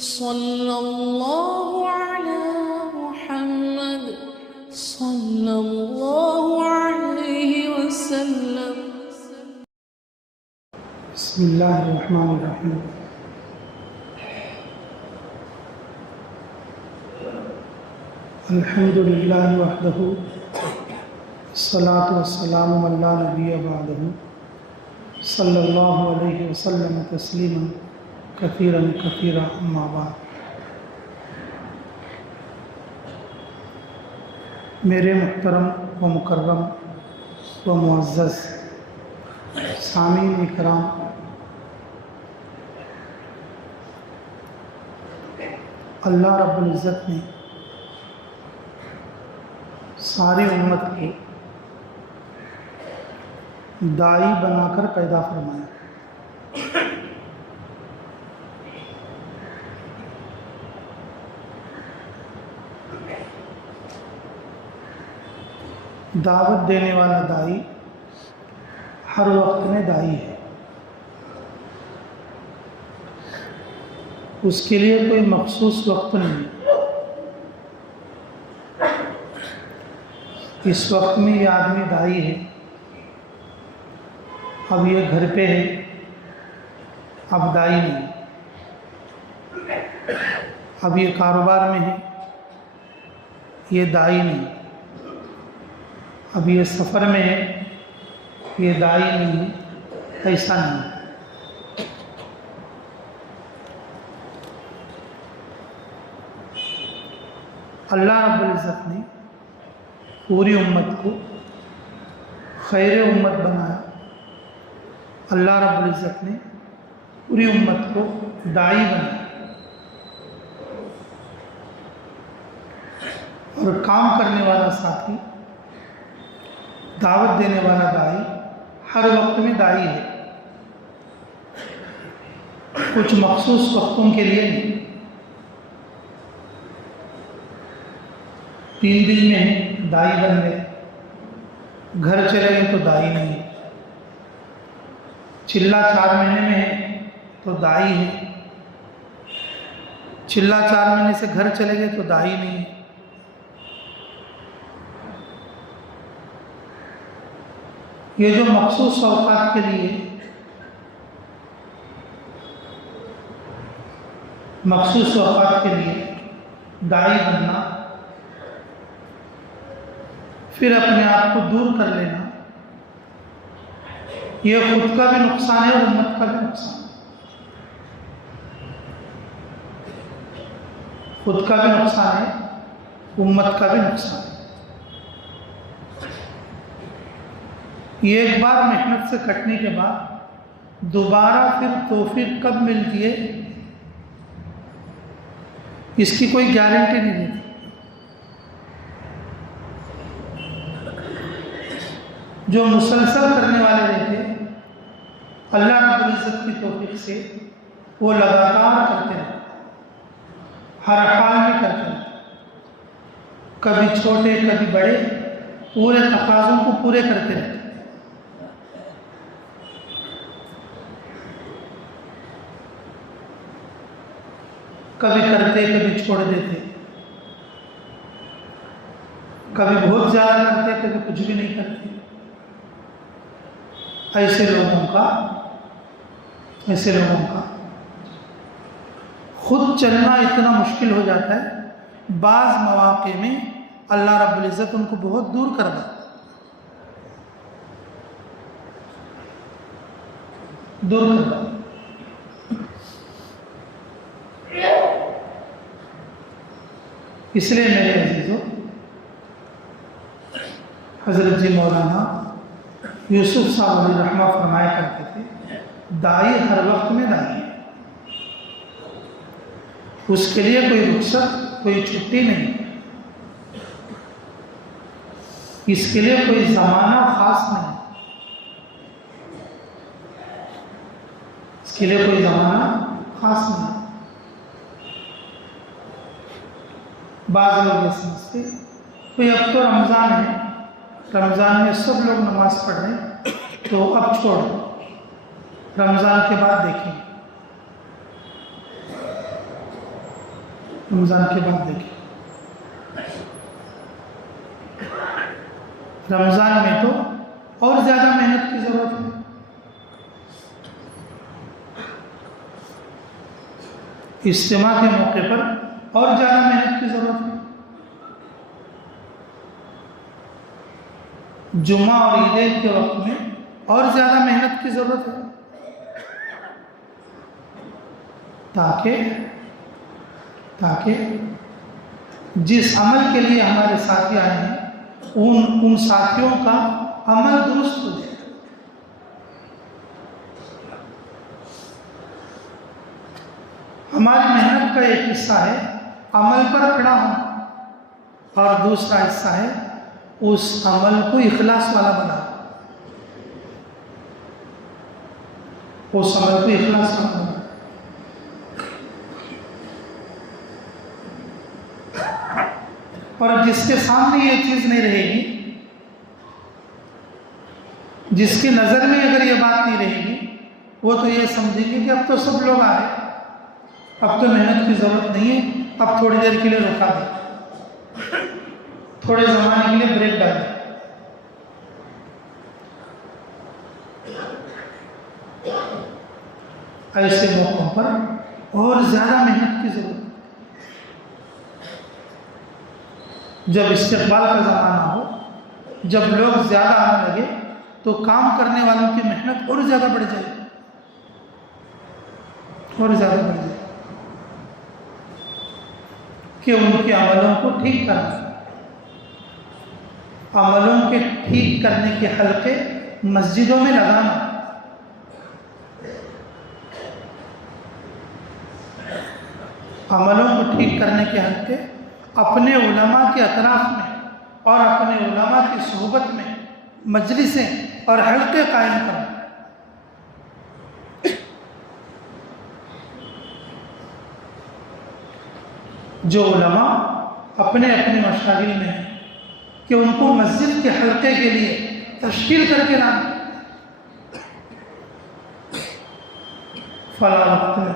صلى الله على محمد صلى الله عليه وسلم. بسم الله الرحمن الرحيم. الحمد لله وحده الصلاة والسلام على لا نبي بعده صلى الله عليه وسلم تسليما كثيرا كثيرا اما بعد. میرے محترم و مکرم و معزز سامعین اکرام، اللہ رب العزت نے ساری امت کو داعی بنا کر پیدا فرمایا. دعوت دینے والا داعی ہر وقت میں داعی ہے. اس کے لیے کوئی مخصوص وقت نہیں. اس وقت میں یہ آدمی داعی ہے، اب یہ گھر پہ ہے، اب داعی نہیں. اب یہ کاروبار میں ہے، یہ داعی نہیں. اب یہ سفر میں ہے، یہ داعی نہیں ہے. ایسا نہیں. اللہ رب العزت نے پوری امت کو خیر امت بنایا. اللہ رب العزت نے پوری امت کو داعی بنایا، اور کام کرنے والا ساتھی، دعوت دینے والا داعی ہر وقت میں داعی ہے. کچھ مخصوص وقتوں کے لیے نہیں. 3 دن میں ہے داعی بن گئے، گھر چلے گئے تو داعی نہیں ہے. چلہ 4 مہینے میں ہے تو داعی ہے. چلہ 4 مہینے سے گھر چلے گئے تو داعی نہیں ہے. یہ جو مخصوص اوقات کے لیے داعی بننا، پھر اپنے آپ کو دور کر لینا، یہ خود کا بھی نقصان ہے اور امت کا بھی نقصان ہے. خود کا بھی نقصان ہے، امت کا بھی نقصان ہے. یہ ایک بار محنت سے کٹنے کے بعد دوبارہ پھر توفیق کب ملتی ہے، اس کی کوئی گارنٹی نہیں رہتی. جو مسلسل کرنے والے رہتے، اللہ رب العزت کی توفیق سے وہ لگاتار کرتے رہتے، ہر حال میں کرتے رہتے. کبھی چھوٹے کبھی بڑے، پورے تقاضوں کو پورے کرتے رہتے. کبھی کرتے کبھی چھوڑ دیتے، کبھی بہت زیادہ کرتے کبھی کچھ بھی نہیں کرتے. ایسے لوگوں کا خود چلنا اتنا مشکل ہو جاتا ہے، بعض مواقع میں اللہ رب العزت ان کو بہت دور کر دیتا. اس لیے میرے عزیزو، حضرت جی مولانا یوسف صاحب علیہ رحمہ فرمایا کرتے تھے، داعی ہر وقت میں داعی ہے. اس کے لیے کوئی رخصت، کوئی چھٹی نہیں. اس کے لیے کوئی زمانہ خاص نہیں. بعض لوگ یہ سمجھتے کوئی اب تو رمضان ہے، رمضان میں سب لوگ نماز پڑھ رہے ہیں تو اب چھوڑ، رمضان کے بعد دیکھیں. رمضان کے بعد دیکھیں، رمضان میں تو اور زیادہ محنت کی ضرورت ہے. اجتماع کے موقع پر اور زیادہ محنت کی ضرورت ہے. جمعہ اور عیدین کے وقت میں اور زیادہ محنت کی ضرورت ہے، تاکہ جس عمل کے لیے ہمارے ساتھی آئے ہیں ان ساتھیوں کا عمل درست ہو جائے. ہماری محنت کا ایک حصہ ہے عمل پر کھڑا ہونا، اور دوسرا حصہ ہے اس عمل کو اخلاص والا بنا. اس عمل کو اخلاص والا بنا. اور جس کے سامنے یہ چیز نہیں رہے گی، جس کی نظر میں اگر یہ بات نہیں رہے گی، وہ تو یہ سمجھیں گے کہ اب تو سب لوگ آئے، اب تو محنت کی ضرورت نہیں ہے، اب تھوڑی دیر کے لیے رکا دیں، تھوڑے زمانے کے لیے بریک ڈال دیں. ایسے موقعوں پر اور زیادہ محنت کی ضرورت ہے. جب استقبال کا زمانہ ہو، جب لوگ زیادہ آنے لگے، تو کام کرنے والوں کی محنت اور زیادہ بڑھ جائے، اور زیادہ بڑھ جائے، کہ ان کے عملوں کو ٹھیک کرنا. عملوں کے ٹھیک کرنے کے حلقے مسجدوں میں لگانا، عملوں کو ٹھیک کرنے کے حلقے اپنے علماء کے اطراف میں اور اپنے علماء کی صحبت میں مجلسیں اور حلقے قائم کرنا. جو علماء اپنے اپنے مشاغل میں ہیں کہ ان کو مسجد کے حلقے کے لیے تشکیل کر کے لانا. فلاں وقت میں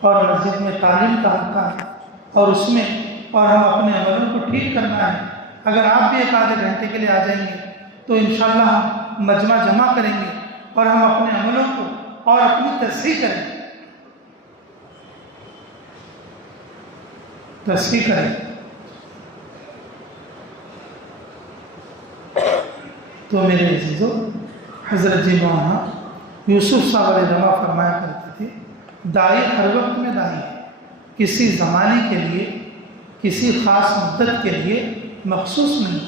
اور مسجد میں تعلیم کا حلقہ ہے، اور اس میں اور ہم اپنے عملوں کو ٹھیک کرنا ہے. اگر آپ بھی ایک آدھے گھنٹے کے لیے آ جائیں گے تو انشاءاللہ ہم مجمع جمع کریں گے اور ہم اپنے عملوں کو اور اپنی تصحیح کریں گے. تو میرے عزیزو، حضرت جی مولانا یوسف صاحب علیہ رحمہ فرمایا کرتے تھے، داعی ہر وقت میں داعی ہے، کسی زمانے کے لیے، کسی خاص مدت کے لیے مخصوص نہیں،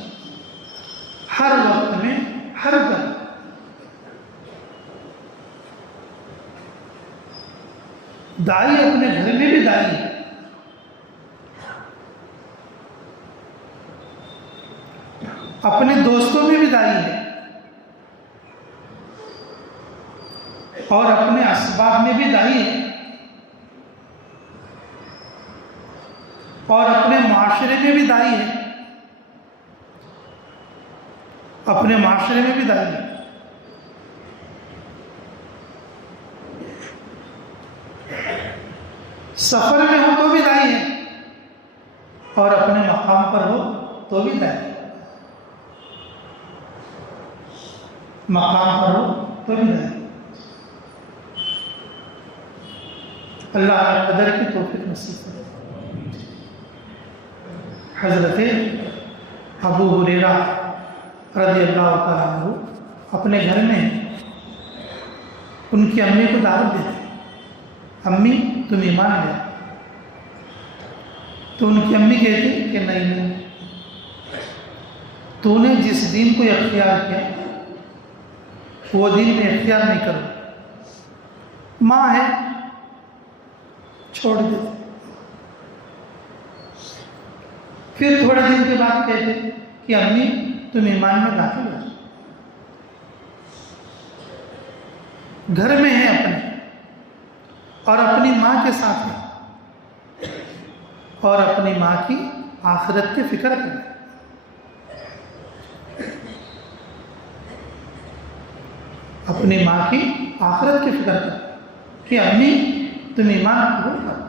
ہر وقت میں ہر جگہ. داعی اپنے گھر میں بھی داعی ہے، اپنے دوستوں میں بھی داعی ہے، اور اپنے اسباب میں بھی داعی ہے، اور اپنے معاشرے میں بھی داعی ہے، اپنے معاشرے میں بھی داعی ہے. سفر میں ہو تو بھی داعی ہے، اور اپنے مقام پر ہو تو بھی داعی ہے. مقام پر ہو تو بھی داعی. اللہ قدر کی توفیق نصیب کرے. حضرت ابو ہریرہ رضی اللہ تعالیٰ عنہ اپنے گھر میں ان کی امی کو دعوت دیتے، امی تم ایمان لے. تو ان کی امی کہتی کہ نہیں، تو نے جس دین کو اختیار کیا وہ دین میں اختیار نہیں کرو. ماں ہے، چھوڑ دیتے. پھر تھوڑے دن کے بعد کہتے کہ امی تم ایمان میں داخل ہو جاؤ. گھر میں ہیں اپنے، اور اپنی ماں کے ساتھ ہیں، اور اپنی ماں کی آخرت کی فکر کریں. اپنی ماں کی آخرت کی فکر کریں کہ امی تم ایمان قبول کرو.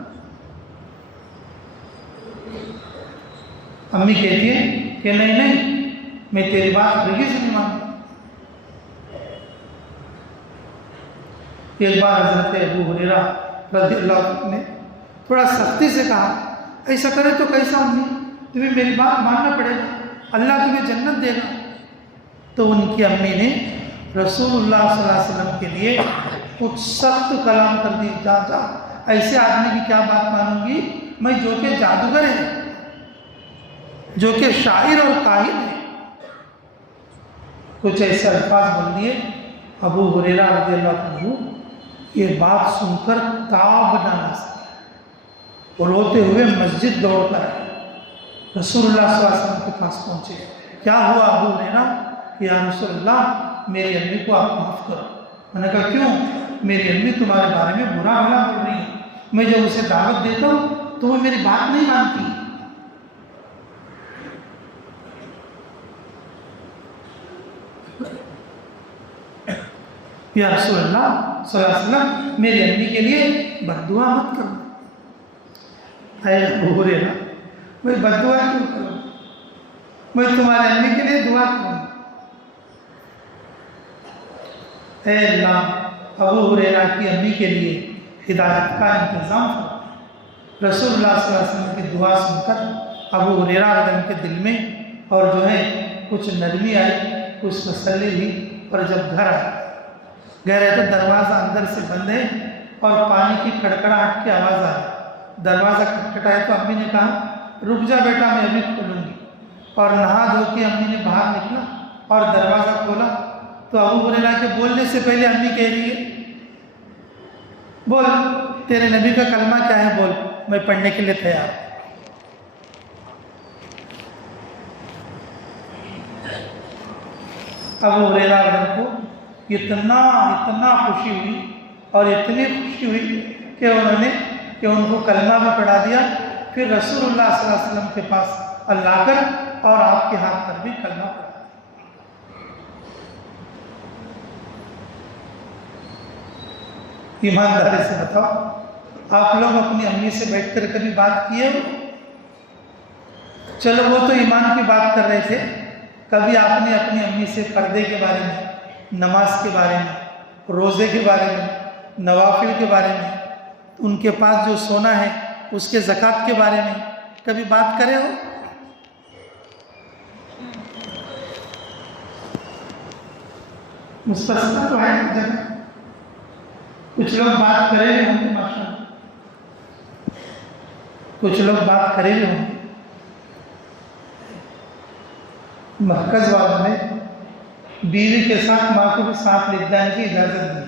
امی کہتی ہے کہ نہیں نہیں میں تیری بات ہرگز نہیں مانوں. ایک بار حضرت ابو ہریرہ رضی اللہ عنہ نے تھوڑا سختی سے کہا ایسا کرے تو کیسا امی، تمہیں میری بات ماننا پڑے گا، اللہ تمہیں جنت دے گا. تو ان کی امی نے رسول اللہ صلی اللہ علیہ وسلم کے لیے کچھ سخت کلام کر دی. جا جا ایسے آدمی کی کیا بات مانوں گی میں، جو کہ جادوگر ہے، جو کہ شاعر اور کاہن ہے. کچھ ایسے الفاظ بول دیے. ابو ہریرہ رضی اللہ عنہ یہ بات سن کر تاب نہ سکے اور روتے ہوئے مسجد دوڑ کر رسول اللہ صلی اللہ علیہ وسلم کے پاس پہنچے. کیا ہوا ابو ہریرہ؟ یا رسول اللہ میری امی کو آپ معاف کرو. میں نے کہا کیوں؟ میری امی تمہارے بارے میں برا بھلا بول رہی ہے، میں جب اسے دعوت دیتا ہوں تو وہ میری بات نہیں مانتی. یا رسول اللہ صلی اللہ علیہ وسلم میری امی کے لیے بد دعا مت کرو. اے ابو ہریرہ میں بد دعا کیوں کروں؟ میں تمہارے امی کے لیے دعا کروں. اے اللہ ابو ہریرہ کی امی کے لیے ہدایت کا انتظام کرو. رسول اللہ صلی اللہ علیہ وسلم کی دعا سن کر ابو ہریرہ رضی اللہ عنہ کے دل میں اور جو ہے کچھ نرمی آئی، کچھ تسلی ہوئی. اور جب گھر آئے، گھر آئے تو دروازہ اندر سے بند ہے اور پانی کی کڑکڑاہٹ کی آواز آئی. دروازہ کھٹکھٹایا تو امی نے کہا رک جا بیٹا میں ابھی کھولوں گی. اور نہا دھو کے امی نے باہر نکلا اور دروازہ کھولا تو ابو ہریرہ کے بولنے سے پہلے امی کہہ رہی ہے بول تیرے نبی کا کلمہ کیا ہے، بول میں پڑھنے کے لیے تیار. ابو ہریرہ کو اتنا خوشی ہوئی اور اتنی خوشی ہوئی کہ انہوں نے ان کو کلمہ بھی پڑھا دیا. پھر رسول اللہ صلی اللہ علیہ وسلم کے پاس اللہ کر اور آپ کے ہاتھ پر بھی کلمہ پڑھا. ایمانداری سے بتاؤ آپ لوگ اپنی امی سے بیٹھ کر کبھی بات کیے ہو؟ چلو وہ تو ایمان کی بات کر رہے تھے، کبھی آپ نے اپنی امی سے پردے کے بارے میں، نماز کے بارے میں، روزے کے بارے میں، نوافل کے بارے میں، ان کے پاس جو سونا ہے اس کے زکوٰۃ کے بارے میں کبھی بات کرے ہو؟ مستثنا تو ہے جگہ کچھ لوگ بات کرے ہوئے ہوں گے، ماشاء اللہ کچھ لوگ بات کرے ہوئے ہوں گے. مرکز والوں نے بیوی کے ساتھ ماں کو بھی ساتھ لے جانے کی اجازت دی،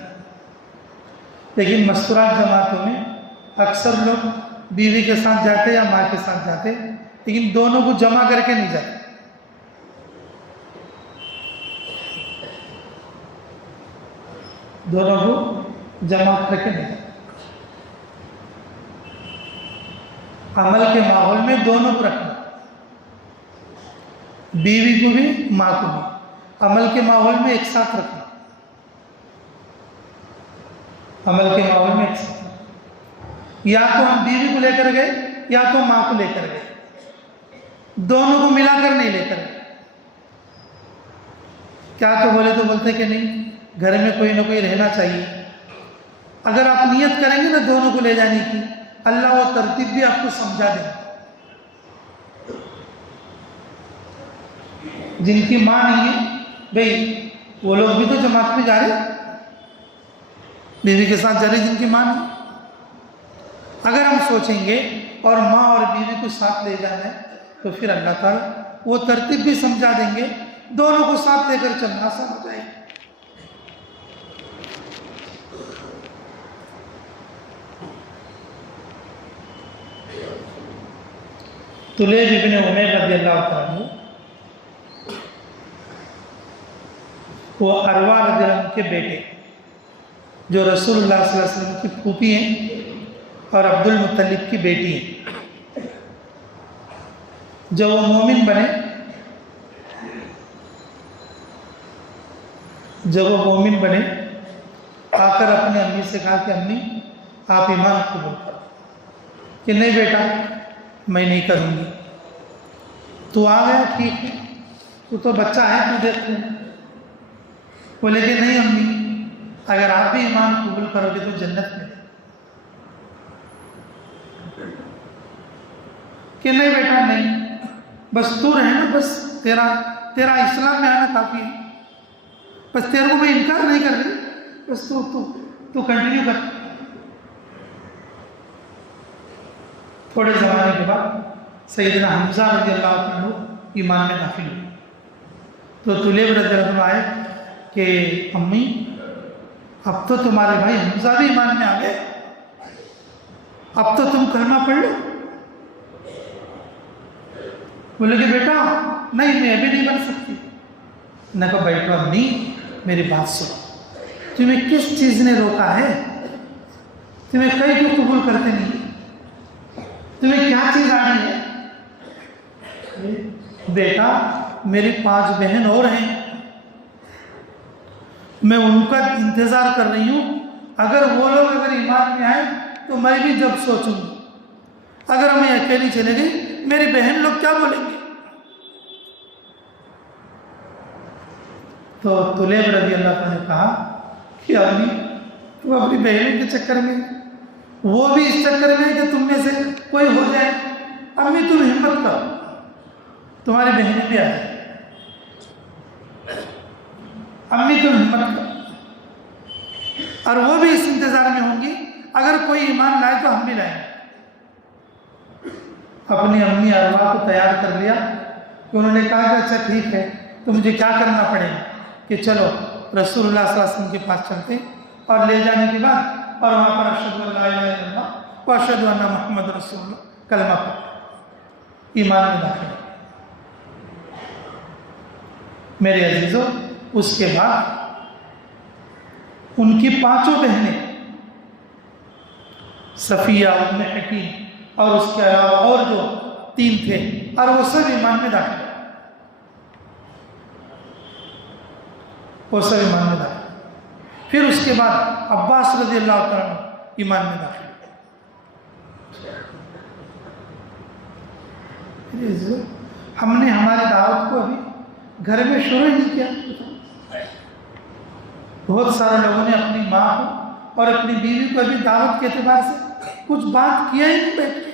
لیکن مستورات جماعتوں میں اکثر لوگ بیوی کے ساتھ جاتے یا ماں کے ساتھ جاتے، لیکن دونوں کو جمع کر کے نہیں جاتے. دونوں کو جمع کر کے نہیں جاتے. عمل کے ماحول میں دونوں کو رکھنا، بیوی کو بھی ماں کو بھی عمل کے ماحول میں ایک ساتھ رکھنا. عمل کے ماحول میں ایک ساتھ رکھنا. یا تو ہم بیوی کو لے کر گئے یا تو ماں کو لے کر گئے، دونوں کو ملا کر نہیں لے کر گئے. کیا تو بولتے کہ نہیں گھر میں کوئی نہ کوئی رہنا چاہیے. اگر آپ نیت کریں گے نا دونوں کو لے جانے کی، اللہ وہ ترتیب بھی آپ کو سمجھا دے گا. جن کی ماں نہیں ہے بھئی وہ لوگ بھی تو جماعت میں جا رہے، بیوی کے ساتھ جا رہے جن کی ماں نہیں. اگر ہم سوچیں گے اور ماں اور بیوی کو ساتھ لے جانا ہے تو پھر اللہ تعالیٰ وہ ترتیب بھی سمجھا دیں گے، دونوں کو ساتھ لے کر چلنا آسان ہو جائے گا. طلیب ابن عمیر رضی اللہ عنہ وہ عروہ رضی اللہ عنہ کے بیٹے جو رسول اللہ صلی اللہ علیہ وسلم کی پھوپھی ہیں اور عبد المطلب کی بیٹی ہیں. جب وہ مومن بنے، آ کر اپنی امی سے کہا کہ امی آپ ایمان قبول کرو. کہ نہیں بیٹا میں نہیں کروں گی. تو آ گیا ٹھیک ہے، تو بچہ ہے، تو دیکھ لیں۔ بولے کہ نہیں امی، اگر آپ بھی ایمان قبول کرو گے تو جنت میں، کہ نہیں بیٹا نہیں، بس تو رہنا، بس تیرا اسلام میں آنا کافی ہے، بس تیرے کو میں انکار نہیں کر رہی، بس تو کنٹینیو کر۔ تھوڑے زمانے کے بعد سیدنا حمزہ رضی اللہ عنہ ایمان میں داخل ہوئے، تو طلیب رضی اللہ عنہ آئے کہ امی اب تو تمہارے بھائی حمزہ بھی ایمان میں آ گئے، اب تو تم کلمہ پڑھ لو۔ بولے کہ بیٹا نہیں، میں ابھی نہیں بن سکتی۔ نے کہا بیٹا امی میری بات سنو، تمہیں کس چیز نے روکا ہے؟ تمہیں کئی کیوں قبول کرتے نہیں؟ تمہیں کیا چیز آنی ہے؟ بیٹا میری 5 بہن اور ہیں، میں ان کا انتظار کر رہی ہوں، اگر وہ لوگ اگر ایمان میں آئے تو میں بھی جب سوچوں گی، اگر میں اکیلی چلے گئی میری بہن لوگ کیا بولیں گے؟ تو طلیب رضی اللہ عنہ نے کہا کہ امی تو اپنی بہنوں کے چکر میں، وہ بھی اس چکر میں کہ تم میں سے کوئی ہو جائے، امی تم ہمت کرو، تمہاری بہنیں بھی آ جائیں، امی تم ہمت کرو، اور وہ بھی اس انتظار میں ہوں گی، اگر کوئی ایمان لائے تو ہم بھی لائیں۔ اپنی امی ارواح کو تیار کر لیا کہ انہوں نے کہا کہ اچھا ٹھیک ہے، تو مجھے کیا کرنا پڑے گا کہ چلو رسول اللہ صلی اللہ علیہ وسلم کے پاس چلتے، اور لے جانے کے بعد اور وہاں پر اشہد ان لا الہ الا اللہ و اشہد ان محمد رسول اللہ کلمہ پڑھ، ایمان میں داخل۔ میرے عزیزوں، اس کے بعد ان کی 5 بہنیں صفیہ، ام حکیم اور اس کے علاوہ اور جو 3 تھے، اور وہ سب ایمان میں داخل، وہ سب ایمان میں داخل۔ پھر اس کے بعد عباس رضی اللہ عنہ ایمان میں داخل۔ ہم نے ہماری دعوت کو ابھی گھر میں شروع ہی نہیں کیا۔ بہت سارے لوگوں نے اپنی ماں کو اور اپنی بیوی کو ابھی دعوت کے اعتبار سے کچھ بات کیا ہی نہیں بیٹھ کے۔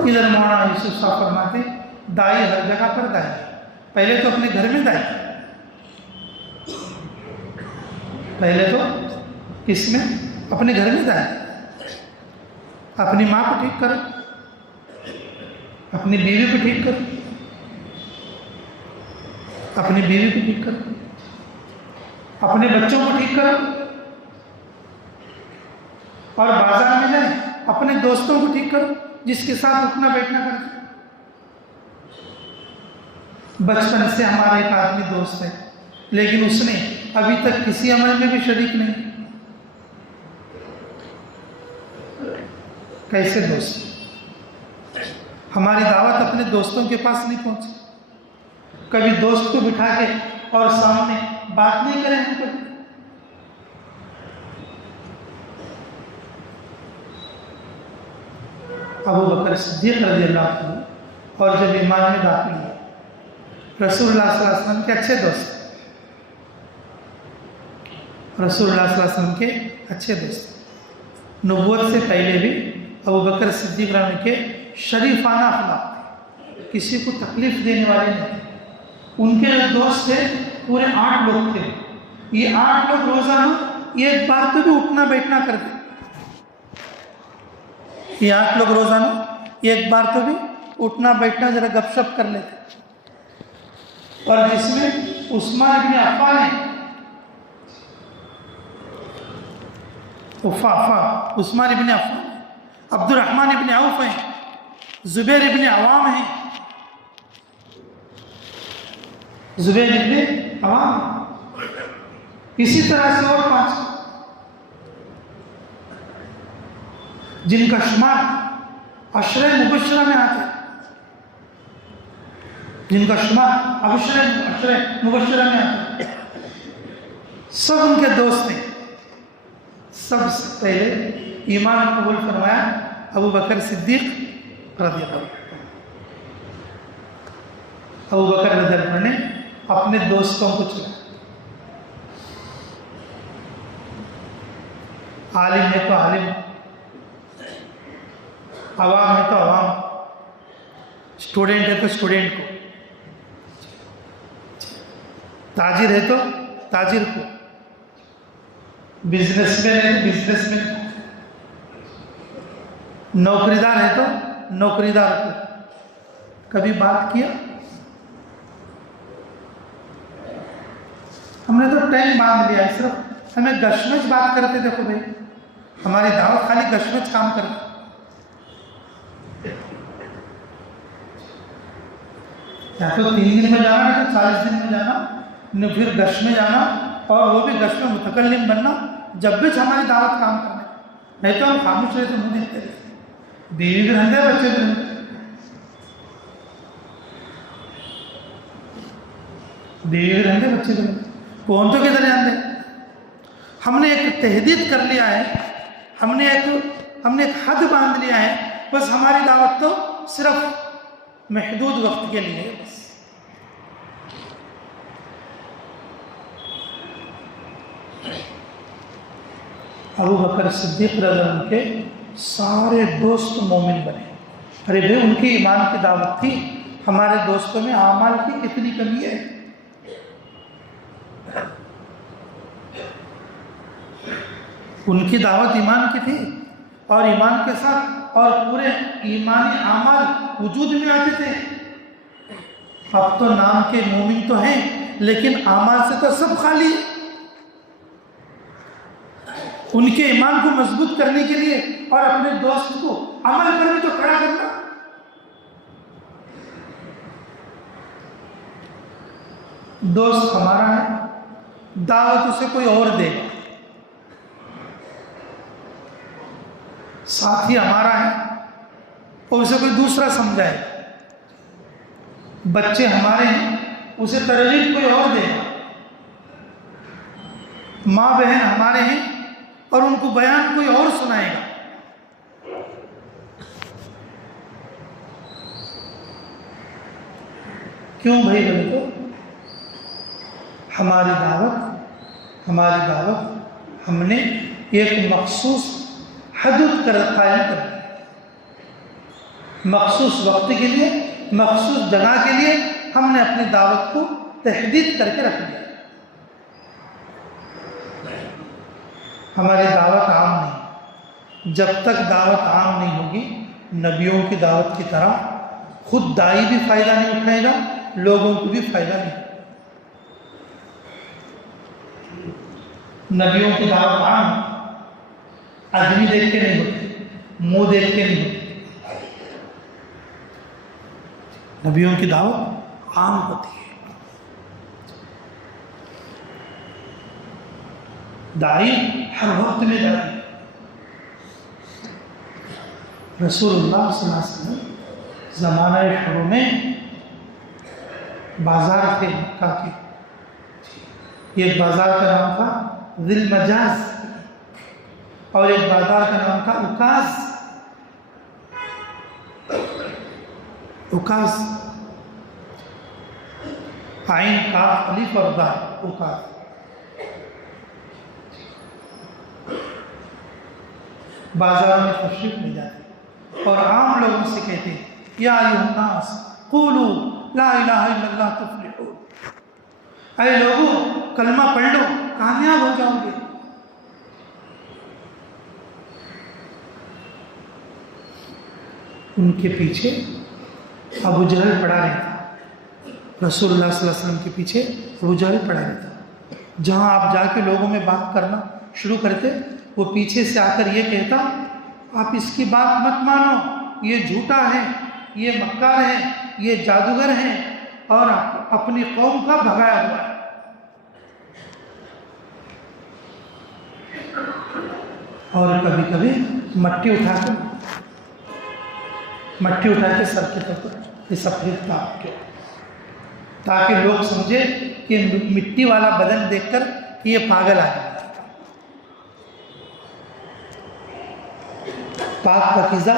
ادھر مولانا یوسف صاحب فرماتے دائی ہر جگہ پر دائی، پہلے تو اپنے گھر میں دائی، پہلے تو کس میں؟ اپنے گھر میں دائی۔ اپنی ماں کو ٹھیک کرو، اپنی بیوی کو ٹھیک کرو، اپنی بیوی کو ٹھیک کرو، اپنے بچوں کو ٹھیک کرو، اور بازار میں جائیں اپنے دوستوں کو ٹھیک کرو جس کے ساتھ اٹھنا بیٹھنا کرتے۔ بچپن سے ہمارا ایک آدمی دوست ہے، لیکن اس نے ابھی تک کسی عمل میں بھی شریک نہیں۔ کیسے دوست؟ ہماری دعوت اپنے دوستوں کے پاس نہیں پہنچی، کبھی دوست کو بٹھا کے اور سامنے بات نہیں کریں ہم کبھی۔ ابو بکر صدیق رضی اللہ عنہ اور جب ایمان میں داخل ہوئے، رسول اللہ صلی اللہ علیہ وسلم کے اچھے دوست، رسول اللہ صلی اللہ علیہ وسلم کے اچھے دوست، نبوت سے پہلے بھی ابو بکر صدیق رضی اللہ عنہ کے شریفانہ اخلاق تھے، کسی کو تکلیف دینے والے نہیں تھے۔ ان کے جو دوست تھے پورے 8 لوگ تھے، یہ 8 لوگ روزانہ ایک بار تو بھی اٹھنا بیٹھنا کرتے، یہ 8 لوگ روزانہ ایک بار تو بھی اٹھنا بیٹھنا ذرا گپ شپ کر لیتے، اور جس میں عثمان ابن عفان ہیں، عثمان ابن عفان، عبد الرحمن ابن عوف ہیں، زبیر ابن عوام ہیں، زبیر ابن عوام، اسی طرح سے اور 5 جن کا شمار عشرہ مبشرہ میں آتا ہے، جن کا شمار عشرہ مبشرہ میں آتا ہے، سب ان کے دوست ہیں، سب سے پہلے ایمان قبول فرمایا ابو بکر صدیق رضی اللہ عنہ۔ ابو بکر رضی اللہ عنہ نے اپنے دوستوں کو چنا، عالم ہے تو عالم، عوام ہے تو عوام، اسٹوڈنٹ ہے تو اسٹوڈنٹ کو، تاجر ہے تو تاجر کو، بزنس مین ہے تو بزنس مین کو، نوکری دار ہے تو نوکری دار کو۔ کبھی بات کیا؟ ہم نے تو ٹائم باندھ لیا ہے، صرف ہمیں گشمش بات کرتے، دیکھو بھائی ہماری دعوت خالی گشمش کام کرتی، یا تو 3 دن میں جانا نہیں تو 40 دن میں جانا، نہ پھر گش میں جانا، اور وہ بھی گش میں متکلم بننا جب بھی ہماری دعوت کام کرنا، نہیں تو ہم خاموش رہتے منہ دیکھتے رہتے، بیوی بھی رہتے بچے بھی رہتے، بیوی بھی رہتے بچے بھی رہتے، کون تو کدھر جانتے؟ ہم نے ایک تحدید کر لیا ہے، ہم نے ایک حد باندھ لیا ہے، بس ہماری دعوت تو صرف محدود وقت کے لیے ہے بس۔ ابو بکر صدیق رضی اللہ عنہ کے سارے دوست مومن بنے۔ ارے بھائی ان کی ایمان کی دعوت تھی، ہمارے دوستوں میں اعمال کی کتنی کمی ہے؟ ان کی دعوت ایمان کی تھی، اور ایمان کے ساتھ اور پورے ایمانی اعمال وجود میں آتے تھے۔ اب تو نام کے مومن تو ہیں لیکن اعمال سے تو سب خالی ہے۔ ان کے ایمان کو مضبوط کرنے کے لیے اور اپنے دوست کو عمل پر بھی تو کھڑا کرنا۔ دوست ہمارا ہے، دعوت اسے کوئی اور دے گا، ساتھی ہمارا ہے اور اسے کوئی دوسرا سمجھائے گا، بچے ہمارے ہیں اسے ترغیب کوئی اور دے گا، ماں بہن ہمارے ہیں اور ان کو بیان کوئی اور سنائے گا۔ کیوں بھائی بولے تو ہماری دعوت ہم نے ایک مخصوص حدود قائم کر دی، مخصوص وقت کے لیے، مخصوص جگہ کے لیے ہم نے اپنی دعوت کو تحدید کر کے رکھ دیا۔ ہماری دعوت عام نہیں، جب تک دعوت عام نہیں ہوگی نبیوں کی دعوت کی طرح خود دائی بھی فائدہ نہیں اٹھائے گا، لوگوں کو بھی فائدہ نہیں۔ نبیوں کی دعوت عام، آدمی دیکھ کے نہیں ہوتی، منہ دیکھ کے نہیں ہوتی، نبیوں کی دعوت عام ہوتی ہے۔ دائی ہر وقت میں دائی۔ رسول اللہ صلی اللہ علیہ وسلم زمانہ شروع میں بازار تھے مکہ کے، ایک بازار کا نام تھا ذی المجاز اور ایک بازار کا نام تھا عکاظ، عین کاف الف اور دال، عکاظ۔ بازار میں تشریف لے جاتے اور عام لوگوں سے کہتے یا ایھا الناس قولوا لا الہ الا اللہ تفلحون، اے لوگوں کلمہ پڑھ لو کامیاب ہو جاؤ گے۔ ان کے پیچھے ابو جہل پڑا رہتا، رسول اللہ صلی اللہ علیہ وسلم کے پیچھے ابو جہل پڑا رہتا۔ جہاں آپ جا کے لوگوں میں بات کرنا شروع کرتے، وہ پیچھے سے آ کر یہ کہتا آپ اس کی بات مت مانو، یہ جھوٹا ہے، یہ مکار ہے، یہ جادوگر ہیں اور اپنی قوم کا بھگایا ہوا ہے۔ اور کبھی کبھی مٹی اٹھا کے سر کے طرف یہ سفید تاپ کے، تاکہ لوگ سمجھے کہ مٹی والا بدن دیکھ کر کہ یہ پاگل آدمی ہے۔ پاک پاکیزہ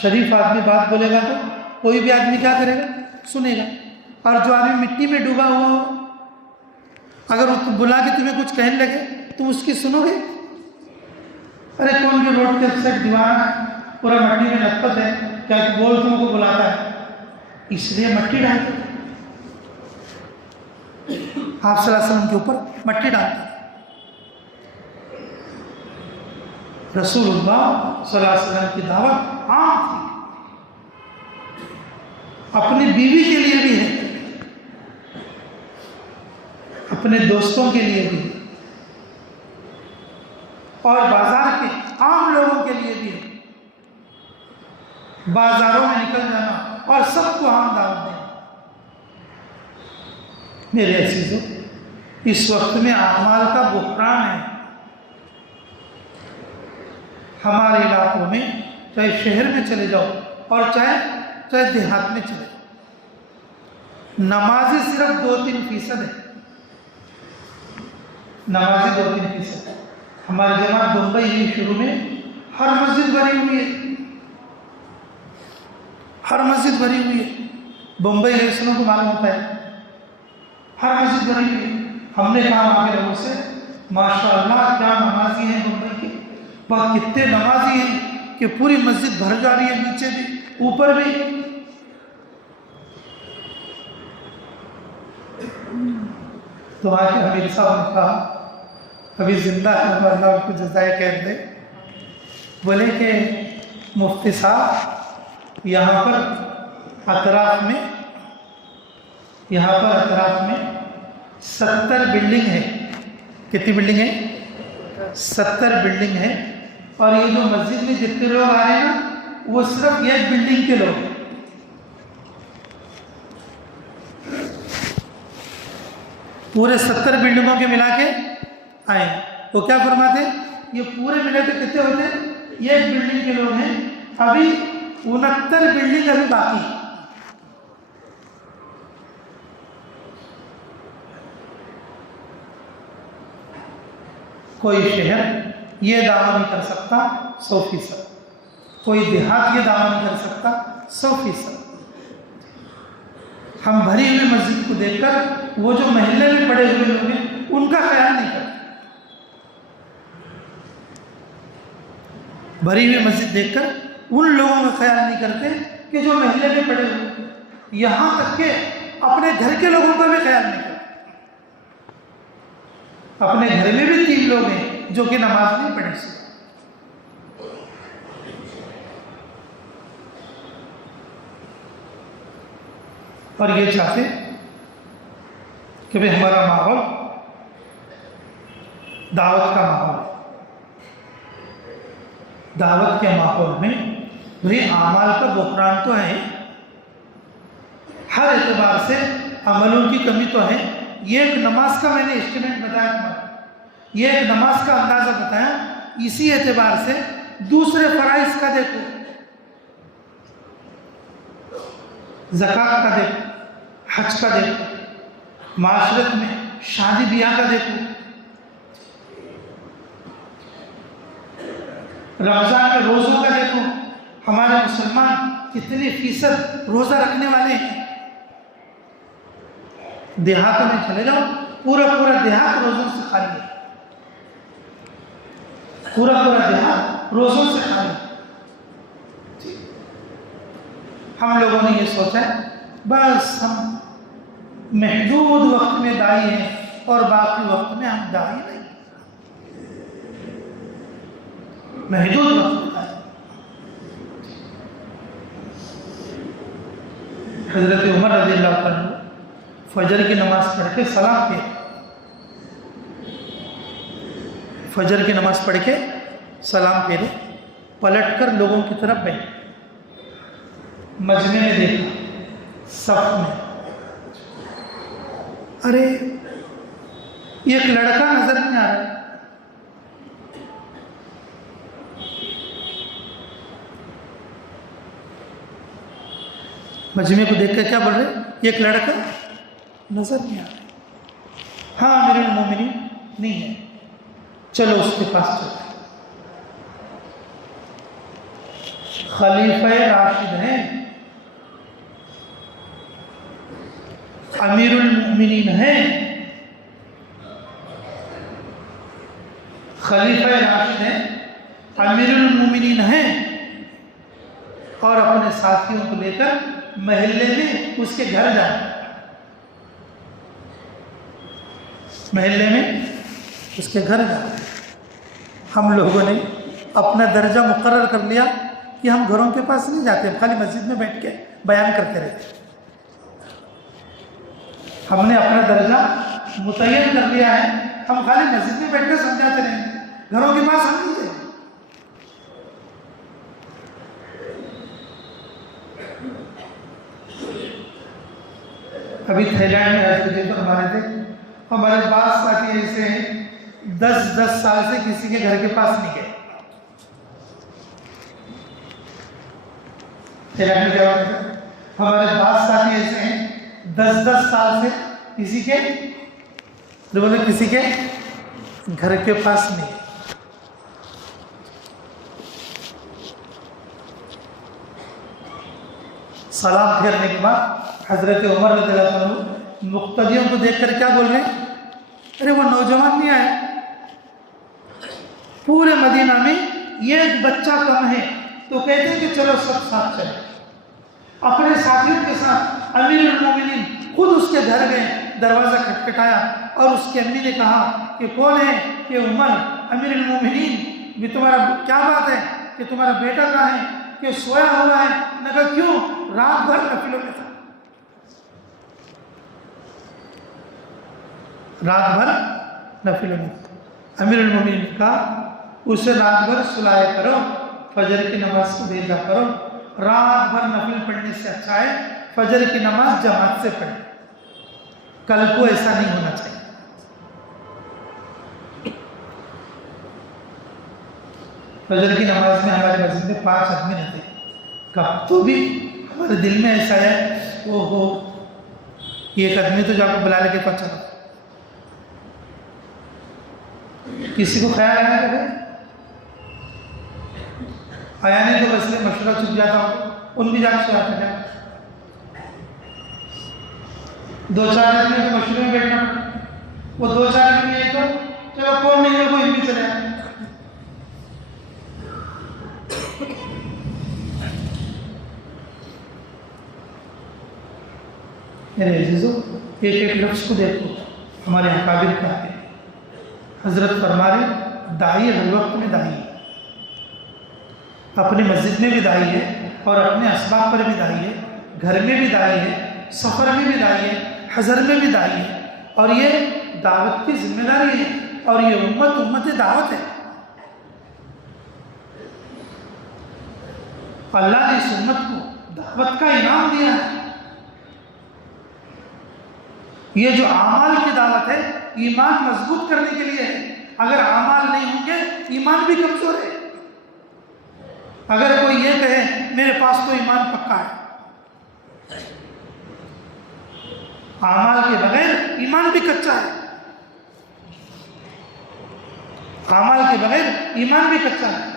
شریف آدمی بات بولے گا تو کوئی بھی آدمی کیا کرے گا؟ سنے گا. اور جو آدمی مٹی میں ڈوبا ہوا ہو, اگر وہ بلا کے تمہیں کچھ کہنے لگے تم اس کی سنو گے؟ ارے کون جو روڈ کے سائڈ دیوانہ ہے, پورا مٹی میں لت پت ہے, کیا کہ بول تم کو بلاتا ہے, اس لیے مٹی ڈالتے تھے. آپ صلی اللہ علیہ وسلم کے اوپر مٹی ڈالتے تھے. رسول اللہ صلی اللہ علیہ وسلم کی دعوت عام تھی, اپنی بیوی کے لیے بھی ہے, اپنے دوستوں کے لیے بھی, اور بازار کے عام لوگوں کے لیے بھی ہے. بازاروں میں نکل جانا اور سب کو عام دعوت دینا. میرے عزیزو, اس وقت میں اعمال کا بحران ہے. ہمارے علاقوں میں چاہے شہر میں چلے جاؤ اور چاہے دیہات میں چلے جاؤ, نمازی صرف 2-3% ہے. نمازی 2-3% ہے. ہماری جماعت بمبئی میں شروع میں ہر مسجد بھری ہوئی ہے, ہر مسجد بھری ہوئی ہے. بمبئی ریسنوں کو معلوم ہوتا ہے, ہر مسجد بھری ہوئی ہے. ہم نے کہا وہاں کے لوگوں سے, ماشاءاللہ کیا نمازی ہیں بمبئی کے, وہاں کتنے نمازی ہیں کہ پوری مسجد بھر جا رہی ہے, نیچے بھی اوپر بھی. تو وہاں کے حمید صاحب نے کہا, ابھی زندہ ہے, اللہ ان کو جزائے خیر دے, بولے کہ مفتی صاحب یہاں پر اطراف میں 70 بلڈنگ ہے. کتنی بلڈنگ ہے؟ 70 بلڈنگ ہے. اور یہ جو مسجد میں جتنے لوگ آ رہے ہیں نا, وہ صرف ایک بلڈنگ کے لوگ ہیں. پورے 70 بلڈنگوں کے ملا کے آئے. وہ کیا فرماتے ہیں, یہ پورے ملے کے کتنے ہوتے ہیں؟ ایک بلڈنگ کے لوگ ہیں. ابھی 69 بلڈنگ ابھی باقی. کوئی شہر یہ دعویٰ نہیں کر سکتا 100%, کوئی دیہات یہ دعویٰ نہیں کر سکتا 100%. ہم بھری ہوئی مسجد کو دیکھ کر وہ جو محلے میں پڑے ہوئے لوگ ہیں ان کا خیال نہیں کرتے. بھری ہوئی مسجد دیکھ کر ان لوگوں کا خیال نہیں کرتے کہ جو محلے میں پڑے ہوئے ہیں. یہاں تک کہ اپنے گھر کے لوگوں کا بھی خیال نہیں کرتے. اپنے گھر میں بھی 3 لوگ ہیں جو کہ نماز نہیں پڑھے سے. اور یہ چاہتے کہ بھئی ہمارا ماحول دعوت کا ماحول ہے. دعوت کے ماحول میں بھئی اعمال کا بحران تو ہے, ہر اعتبار سے عملوں کی کمی تو ہے. یہ ایک نماز کا میں نے اسٹیمیٹ بتایا تمہارا, یہ ایک نماز کا اندازہ بتایا. اسی اعتبار سے دوسرے فرائض کا دیکھو, زکوٰۃ کا دیکھو, حج کا دیکھو, معاشرت میں شادی بیاہ کا دیکھو, رمضان کے روزوں کا دیکھو. ہمارے مسلمان کتنے فیصد روزہ رکھنے والے ہیں. دیہاتوں میں چلے جاؤ, پورا دیہات روزوں سے خالی ہے. پورا دیہات روزوں سے خالی. ہم لوگوں نے یہ سوچا ہے بس ہم محدود وقت میں دائی ہیں اور باقی وقت میں ہم دائی نہیں. محدود وقت میں دائی. حضرت عمر رضی اللہ عنہ فجر کی نماز پڑھ کے سلام پھیرے. فجر کی نماز پڑھ کے سلام پھیرے, پلٹ کر لوگوں کی طرف بیٹھے. مجمع میں دیکھا, صف میں, ارے ایک لڑکا نظر نہیں آ رہا. مجمع کو دیکھ کر کیا بول رہے, ایک لڑکا نظر نہیں آ رہا. ہاں امیر المومنین نہیں ہے, چلو اس کے پاس چلتے. خلیفہ راشد ہیں، امیر المؤمنین ہیں، خلیفہ راشد ہیں، امیر المؤمنین ہیں، اور اپنے ساتھیوں کو لے کر محلے میں اس کے گھر جائیں، محلے میں اس کے گھر جائیں۔ ہم لوگوں نے اپنا درجہ مقرر کر لیا کہ ہم گھروں کے پاس نہیں جاتے، خالی مسجد میں بیٹھ کے بیان کرتے رہتے۔ ہم نے اپنا درجہ متعین کر لیا ہے، ہم خالی مسجد میں بیٹھ کے سمجھاتے رہیں گے، گھروں کے پاس ہم نہیں جائیں۔ ابھی تھائی لینڈ میں حج کے پر ہمارے تھے، ہمارے بعض ساتھی ایسے ہیں 10 سال سے کسی کے گھر کے پاس نہیں گئے۔ تھائی لینڈ میں کیا ہوتا ہے، ہمارے بعض ساتھی ایسے ہیں 10 سال سے کسی کے گھر کے پاس نہیں۔ سلام پھیرنے کے بعد حضرت عمر رضی اللہ عنہ مقتدیوں کو دیکھ کر کیا بول رہے ہیں، ارے وہ نوجوان نہیں آئے، پورے مدینہ میں یہ ایک بچہ کم ہے، تو کہتے ہیں کہ چلو سب ساتھ چلیں۔ اپنے ساتھیوں کے ساتھ امیر المومنین خود اس کے گھر گئے، دروازہ کھٹکھٹایا اور اس کی امی نے کہا کہ کون ہے؟ کہ عمر امیر المومنین، بھی تمہارا کیا بات ہے کہ تمہارا بیٹا کہاں ہے؟ کہ سویا ہوا ہے۔ نے کہا کیوں؟ رات بھر نفلوں میں تھا، رات بھر نفلوں میں تھا۔ امیر المومنین نے کہا اسے رات بھر سلایا کرو، فجر کی نماز کو بھیجا کرو، رات بھر نفل پڑھنے سے اچھا ہے فجر کی نماز جماعت سے پڑھیں، کل کو ایسا نہیں ہونا چاہیے۔ فجر کی نماز میں ہمارے مسجد میں 5 آدمی رہتے ہیں، کب تو بھی ہمارے دل میں ایسا ہے اوہو یہ ایک آدمی تو جا کے بلا لے کے پہنچا، کسی کو خیال آیا کہ آیا نہیں تو بس مشورہ چھپ جاتا ہوں، ان بھی جا کے سوات ہے، 2-4 آدمی کو مشورے میں بیٹھنا، وہ 2-4 آدمی ایک تو چلو کون نہیں ہے کوئی بھی چلے آئے۔ میرے عزیزو، ایک لفظ کو دیکھو، ہمارے اکابر کہتے ہیں، حضرت فرما رہے داعی ہر وقت میں داعی ہے، اپنی مسجد میں بھی داعی ہے اور اپنے اسباب پر بھی داعی ہے، گھر میں بھی داعی ہے، سفر میں بھی داعی ہے، حضر میں بھی داعی ہے، اور یہ دعوت کی ذمہ داری ہے، اور یہ امت دعوت ہے۔ اللہ نے اس امت کو دعوت کا انعام دیا ہے۔ یہ جو اعمال کی دعوت ہے ایمان مضبوط کرنے کے لیے ہے، اگر اعمال نہیں ہوں گے ایمان بھی کمزور ہے۔ اگر کوئی یہ کہے میرے پاس تو ایمان پکا ہے، اعمال کے بغیر ایمان بھی کچا ہے، اعمال کے بغیر ایمان بھی کچا ہے۔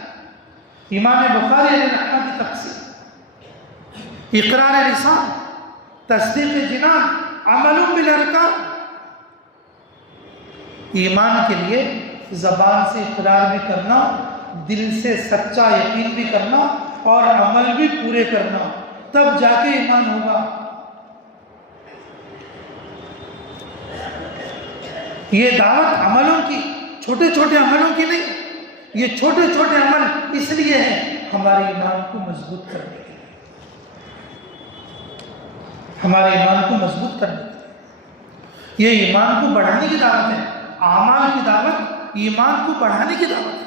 امام بخاری علیہ رحمہ کی تفسیر، اقرار لسان، تصدیق جنان، عمل بالارکان۔ ایمان کے لیے زبان سے اقرار بھی کرنا، دل سے سچا یقین بھی کرنا اور عمل بھی پورے کرنا، تب جا کے ایمان ہوگا۔ یہ دعوت عملوں کی، چھوٹے چھوٹے عملوں کی نہیں، یہ چھوٹے چھوٹے عمل اس لیے ہیں ہمارے ایمان کو مضبوط کرنے کے لیے، ہمارے ایمان کو مضبوط کرنے کے لیے۔ یہ ایمان کو بڑھانے کی دعوت ہے، اعمال کی دعوت ایمان کو بڑھانے کی دعوت ہے،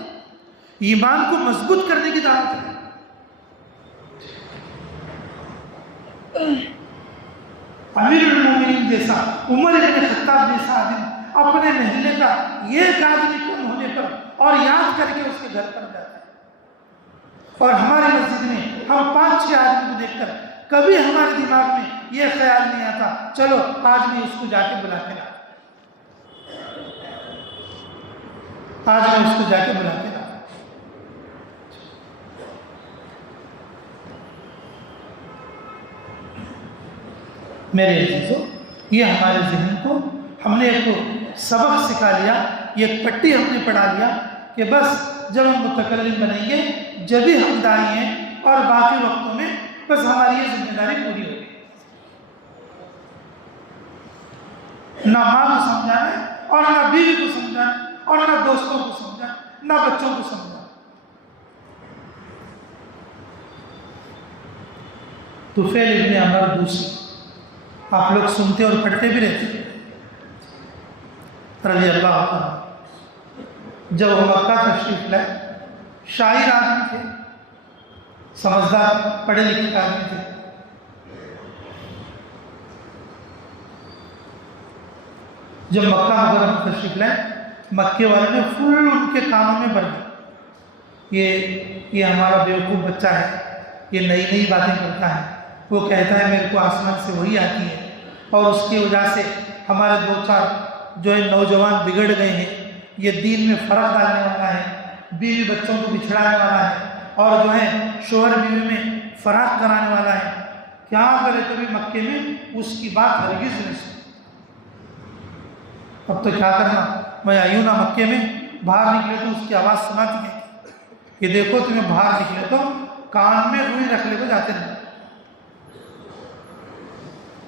ایمان کو مضبوط کرنے کی دعوت ہے۔ امیر المومنین جیسا، عمر بن خطاب جیسا آدمی اپنے محلے کا ایک آدمی کم ہونے پر اور یاد کر کے اس کے گھر پر جاتا ہے، اور ہماری مسجد میں ہم 5-6 آدمی کو دیکھ کر کبھی ہمارے دماغ میں یہ خیال نہیں آتا چلو آج میں اس کو جا کے بلا کے لاتا، آج میں اس کو جا کے بلا کے لاتا۔ میرے عزیزو، یہ ہمارے ذہن کو ہم نے ایک سبق سکھا لیا، یہ ایک پٹی ہم نے پڑھا لیا کہ بس جب ہم متکلم بنیں گے جبھی ہم داعی ہیں، اور باقی وقتوں میں بس ہماری یہ ذمہ داری پوری ہوگی۔ نہ ماں کو سمجھانا ہے، اور نہ بیوی کو سمجھانا ہے، اور نہ دوستوں کو سمجھانا، نہ بچوں کو سمجھانا۔ طفیل ابن عمر دوسی، آپ لوگ سنتے اور پڑھتے بھی رہتے رضی اللہ عنہ، جب وہ مکہ تشریف لائے، شاعر آدمی تھے، سمجھدار پڑھے لکھے آدمی تھے۔ جب مکہ مکرمہ تشریف لائے، مکے والے نے فل ان کے کانوں میں بھر دی، یہ ہمارا بیوقوف بچہ ہے، یہ نئی نئی باتیں کرتا ہے، وہ کہتا ہے میرے کو آسمان سے وہی آتی ہے، اور اس کی وجہ سے ہمارے دو چار جو ہے نوجوان بگڑ گئے ہیں، یہ دین میں فرق ڈالنے والا ہے، بیوی بچوں کو بچھڑانے والا ہے، اور جو ہے شوہر بیوی میں فرق کرانے والا ہے، کیا کرے کبھی مکے میں اس کی بات ہرگز نہیں سنی۔ اب تو کیا کرنا، میں آئیوں نا مکے میں، باہر نکلے تو اس کی آواز سناتی ہے کہ دیکھو تمہیں باہر نکلے تو کان میں روئی رکھ لے کو جاتے رہے۔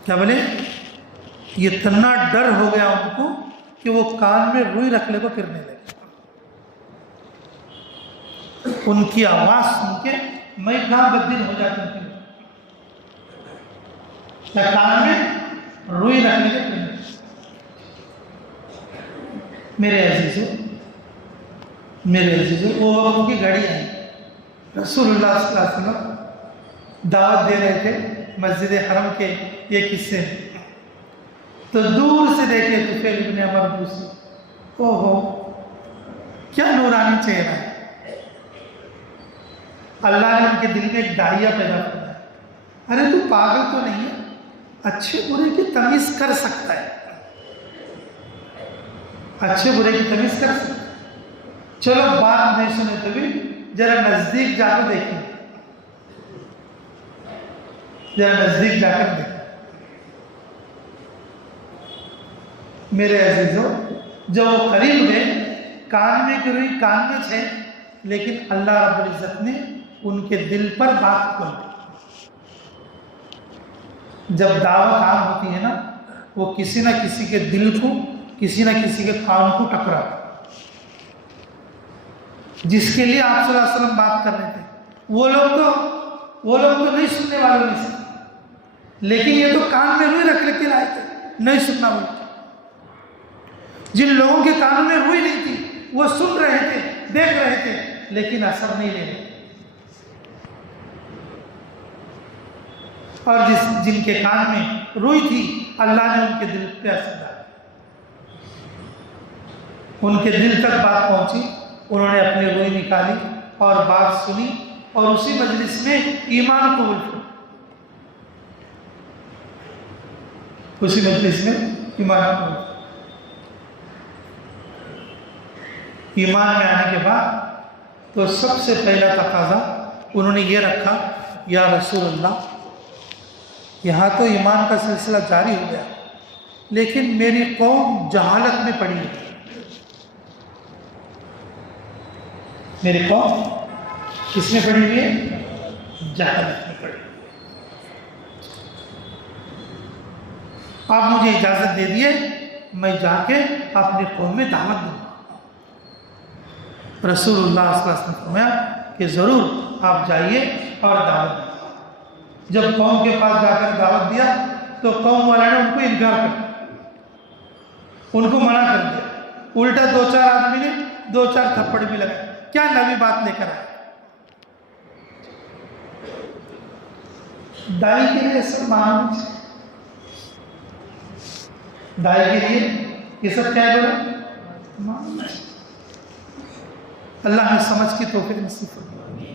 کیا بولے؟ یہ اتنا ڈر ہو گیا ان کو کہ وہ کان میں روئی رکھ لے کو پھرنے لگے۔ ان کی آواز سن کے میں کہاں بددل ہو جاتا ہوں، کیا کان میں روئی رکھ لے کے پھرنے لگے۔ میرے عزیزو، وہ وقت کی گھڑی آئی، رسول اللہ صلی اللہ علیہ وسلم دعوت دے رہے تھے مسجد حرم کے ایک حصے میں، تو دور سے دیکھے طفیل ابن عمر دوسی، اوہو کیا نورانی چہرہ ہے، اللہ نے ان کے دل میں ایک داعیہ پیدا کیا۔ ارے تو پاگل تو نہیں ہے، اچھے برے کی تمیز کر سکتا ہے، اچھے برے کی تمیز کر سکتا ہے، چلو بات نہیں سنے تو بھی ذرا نزدیک جا کر دیکھیں، ذرا نزدیک جا کر دیکھیں۔ میرے عزیزو، جب وہ قریب گئے، کان میں کی روئی کان میں تھے، لیکن اللہ رب العزت نے ان کے دل پر بات کھول دی۔ جب دعوت عام ہوتی ہے نا، وہ کسی نہ کسی کے دل کو، کسی نہ کسی کے کان کو ٹکراتا، جس کے لیے آپ صلی اللہ علیہ وسلم بات کر رہے تھے، وہ لوگ تو نہیں سننے والوں میں سے، لیکن یہ تو کان میں روئی رکھ لے کے لائے تھے، نہیں سننا بولتے۔ جن لوگوں کے کانوں میں روئی نہیں تھی، وہ سن رہے تھے، دیکھ رہے تھے، لیکن اثر نہیں لے رہے، اور جن کے کان میں روئی تھی، اللہ نے ان کے دل پہ اثر ڈالا، ان کے دل تک بات پہنچی، انہوں نے اپنی روئی نکالی اور بات سنی، اور اسی مجلس میں ایمان قبول کیا، اسی مجلس میں ایمان قبول کیا۔ ایمان میں آنے کے بعد تو سب سے پہلا تقاضا انہوں نے یہ رکھا، یا رسول اللہ، یہاں تو ایمان کا سلسلہ جاری ہو گیا، لیکن میری قوم جہالت میں پڑی ہے، میری قوم کس میں پڑی ہوئی ہے؟ جہالت میں پڑی۔ آپ مجھے اجازت دے دیے، میں جا کے اپنی قوم میں دعوت دوں۔ رسول اللہ صلی اللہ علیہ وسلم نے فرمایا کہ ضرور آپ جائیے اور دعوت دیں۔ جب قوم کے پاس جا کر دعوت دیا تو قوم والے نے ان کو انکار کر دیا، ان کو منع کر دیا، الٹا دو چار آدمی نے دو چار تھپڑ بھی لگائے، کیا نئی بات لے کر آئے۔ دائی کے لیے سب معلوم ہے، دائی کے لیے یہ سب کیا ہے معلوم ہے۔ اللہ نے سمجھ کی توفیق نصیب فرمائے۔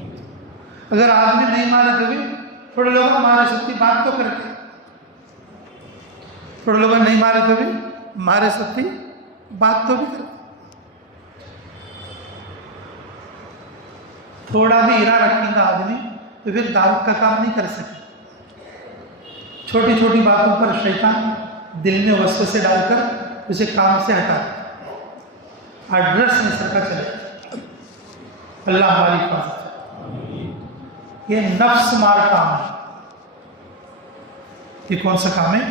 اگر آدمی نہیں مانے تو بھی تھوڑے لوگ ہمارے سکتی بات تو کرتے، تھوڑے لوگ نہیں مارے تو بھی مارے سکتی بات تو بھی کرتے، تھوڑا بھی ارادہ رکھیں گا آدمی تو پھر دعوت کا کام نہیں کر سکے۔ چھوٹی چھوٹی باتوں پر شیطان دل میں وسوسے ڈال کر اسے کام سے ہٹا دیتا، ایڈریس میں سر کا چلے۔ اللہ ہماری حفاظت۔ یہ نفس مار کام ہے۔ یہ کون سا کام ہے؟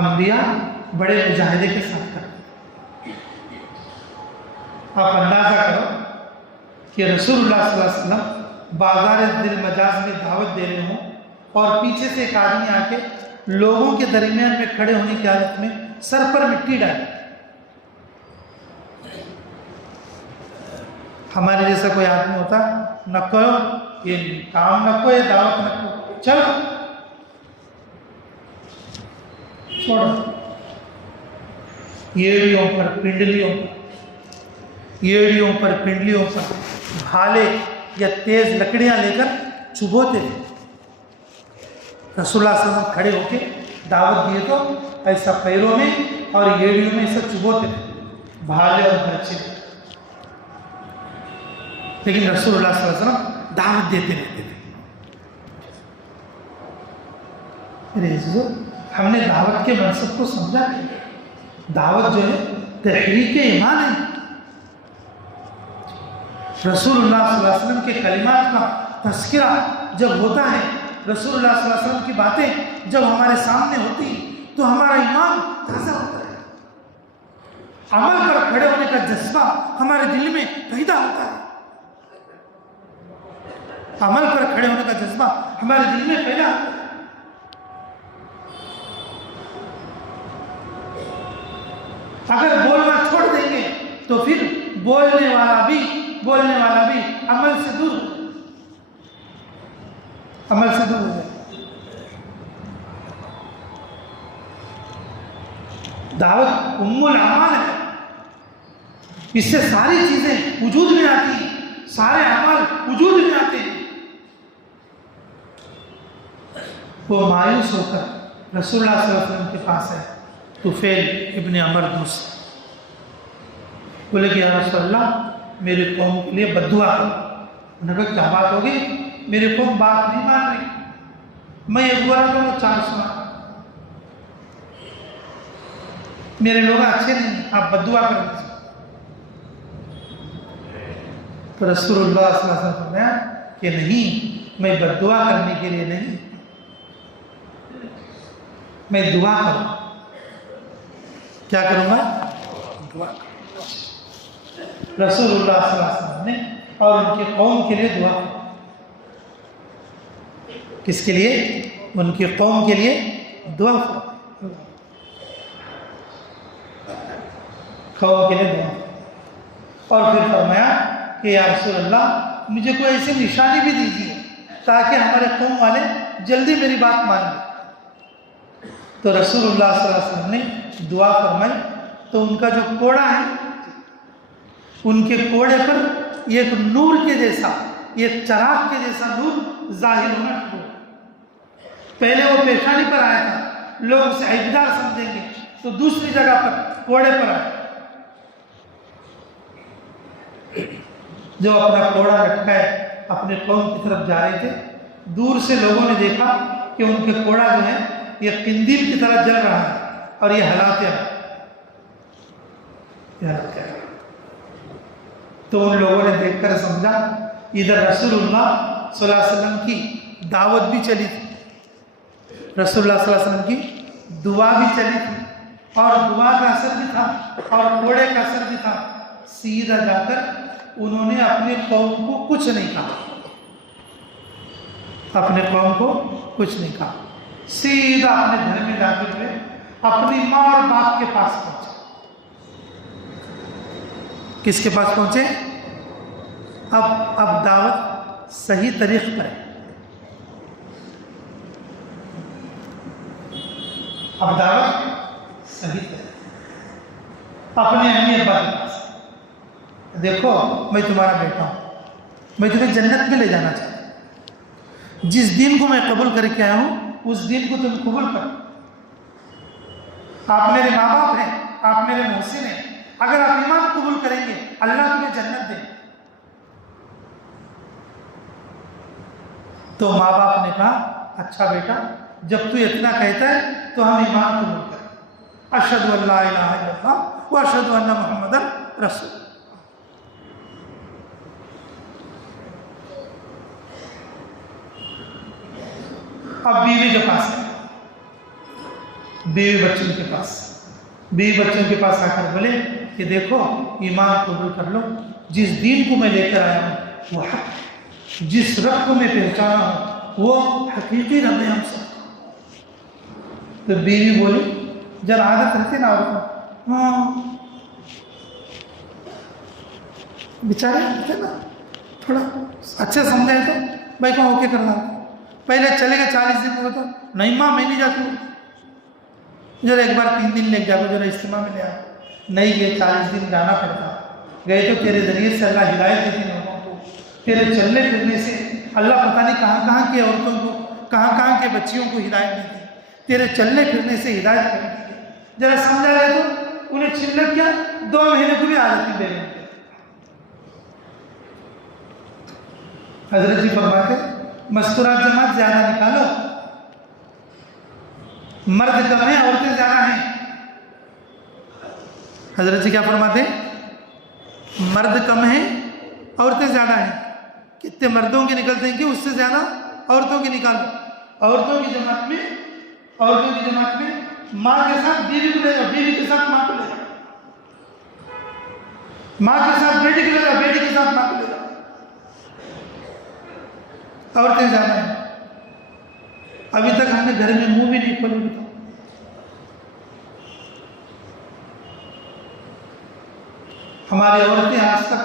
انبیاء بڑے مجاہدے کے ساتھ کرتے ہیں۔ آپ اندازہ کرو کہ رسول اللہ صلی اللہ علیہ وسلم بازار دل مجاز میں دعوت دے رہے ہوں اور پیچھے سے ایک آدمی آ کے لوگوں کے درمیان میں کھڑے ہونے کی حالت میں سر پر مٹی ڈالے۔ ہمارے جیسا کوئی آدمی ہوتا، نہ کرو یہ کام، نہ کوئی دعوت، نہ کرو، چلو چھوڑو۔ ایڑیوں پر پنڈلیوں پر بھالے یا تیز لکڑیاں لے کر چبھوتے تھے۔ رسول اللہ صلی اللہ علیہ وسلم کھڑے ہو کے دعوت دیے تو ایسا پیروں میں اور ایڑیوں میں ایسا چبھوتے تھے، بھالے اور برچے۔ لیکن رسول اللہ صلی اللہ علیہ وسلم دعوت دیتے رہتے تھے۔ میرے عزیزو، ہم نے دعوت کے منصب کو سمجھا کہ دعوت جو ہے تحریک ایمان ہے۔ رسول اللہ صلی اللہ علیہ وسلم کے کلمات کا تذکرہ جب ہوتا ہے، رسول اللہ صلی اللہ علیہ وسلم کی باتیں جب ہمارے سامنے ہوتی تو ہمارا ایمان تازہ ہوتا ہے، عمل پر کھڑے ہونے کا جذبہ ہمارے دل میں پیدا ہوتا ہے، عمل پر کھڑے ہونے کا جذبہ ہمارے دل میں پیدا ہوتا ہے۔ اگر بولنا چھوڑ دیں گے تو پھر بولنے والا بھی عمل سے دور ہو جائے۔ دعوت ام الاعمال ہے، اس سے ساری چیزیں وجود میں آتی ہیں، سارے اعمال وجود میں آتے ہیں۔ وہ مایوس ہو کر رسول اللہ صلی اللہ علیہ وسلم کے پاس ہے، طفیل ابن عمر دوست، بولے کہ یا رسول اللہ میرے قوم کے لیے بددعا کرو۔ انہوں نے کہا کیا بات ہوگی؟ میری قوم بات نہیں مان رہی، میں یہ بولا تو 4 سنا، میرے لوگ اچھے نہیں، آپ بددعا کر دیجیے۔ تو رسول اللہ صلی اللہ علیہ وسلم فرمایا کہ نہیں، میں بددعا کرنے کے لیے نہیں، میں دعا کروں۔ کیا کروں گا؟ دعا کروں۔ رسول اللہ صلی اللہ علیہ وسلم نے اور ان کی قوم کے لیے دعا کی۔ کس کے لیے؟ ان کی قوم کے لیے دعا کی، قوم کے لیے دعا کی۔ اور پھر فرمایا کہ یا رسول اللہ مجھے کوئی ایسی نشانی بھی دیجیے تاکہ ہمارے قوم والے جلدی میری بات مان لیں۔ تو رسول اللہ صلی اللہ علیہ وسلم نے دعا فرمائی تو ان کا جو کوڑا ہے، ان کے کوڑے پر ایک نور کے جیسا، ایک چراغ کے جیسا نور ظاہر ہونا شروع ہوا۔ پہلے وہ پیشانی پر آیا تھا، لوگ اسے عیبدار سمجھیں گے، تو دوسری جگہ پر کوڑے پر آیا۔ جو اپنا کوڑا لٹکائے اپنے قوم کی طرف جا رہے تھے، دور سے لوگوں نے دیکھا کہ ان کے کوڑا جو ہے یہ قندیل کی طرح جل رہا ہے اور یہ ہلاتے ہیں۔ تو ان لوگوں نے دیکھ کر سمجھا ادھر رسول اللہ صلی اللہ علیہ وسلم کی دعوت بھی چلی تھی، رسول اللہ صلی اللہ علیہ وسلم کی دعا بھی چلی تھی، اور دعا کا اثر بھی تھا اور کوڑے کا اثر بھی تھا۔ سیدھا جا کر انہوں نے اپنے قوم کو کچھ نہیں کہا، اپنے قوم کو کچھ نہیں کہا، سیدھا اپنے گھر میں داخل ہوئے، اپنی ماں اور باپ کے پاس پہنچے۔ کس کے پاس پہنچے؟ اب دعوت صحیح طریق پر ہے، اب دعوت صحیح طریق، اپنے امی ابا کے پاس، دیکھو میں تمہارا بیٹا ہوں، میں تمہیں جنت میں لے جانا چاہتا ہوں، جس دین کو میں قبول کر کے آیا ہوں اس دین کو تم قبول کرو، آپ میرے ماں باپ ہیں، آپ میرے محسن ہیں، اگر آپ ایمان قبول کریں گے اللہ تمہیں جنت دے۔ تو ماں باپ نے کہا اچھا بیٹا جب تو اتنا کہتا ہے تو ہم ایمان قبول کریں، اشہد ان لا الہ الا اللہ و اشہد ان محمد رسول اللہ۔ اب بیوی کے پاس ہے، بیوی بچوں کے پاس، بیوی بچوں کے پاس آ کر بولے کہ دیکھو ایمان قبول کر لو، جس دین کو میں لے کر آیا ہوں وہ حق ہے، جس رب کو میں پہچانا ہوں وہ حقیقی رب ہے ہم سب۔ تو بیوی بولی، جب عادت رہتی نا عورت، ہاں بیچارے ہوتے نا تھوڑا اچھے سمجھائے تو بھائی کو اوکے کرنا، پہلے چلے گا 40 دن ہوتا، نہیں ماں میں نہیں جاتی ہوں، ذرا ایک بار 3 دن لے جاؤ، ذرا اجتماع میں لے آؤ، نہیں گئے 40 دن جانا پڑتا، گئے تو تیرے ذریعے سے اللہ ہدایت دیتی لوگوں کو، تیرے چلنے پھرنے سے اللہ پتہ نہیں کہاں کہاں کی عورتوں کو، کہاں کہاں کے بچیوں کو ہدایت دیتی، تیرے چلنے پھرنے سے ہدایت کرتی ہے، ذرا سمجھا رہے تو انہیں چھلک کیا 2 مہینے کو بھی عادت دے رہے۔ حضرت جی فرماتے مستورات جماعت زیادہ نکالو، مرد کم ہیں عورتیں زیادہ ہیں۔ حضرت جی کیا فرماتے ہیں؟ مرد کم ہیں عورتیں زیادہ ہیں، کتنے مردوں کے نکلتے ہیں کہ اس سے زیادہ عورتوں کی نکالو۔ عورتوں کی جماعت میں ماں کے ساتھ بیوی کو لے جاؤ، بیوی کے ساتھ ماں کو لے جاؤ، ماں کے ساتھ بیٹی کو لے جاؤ، بیٹی کے ساتھ ماں کو لے جاؤ، عورتیں زیادہ ہیں۔ ابھی تک ہم نے گھر میں منہ بھی نہیں کھولے، بتاؤ ہماری عورتیں آج تک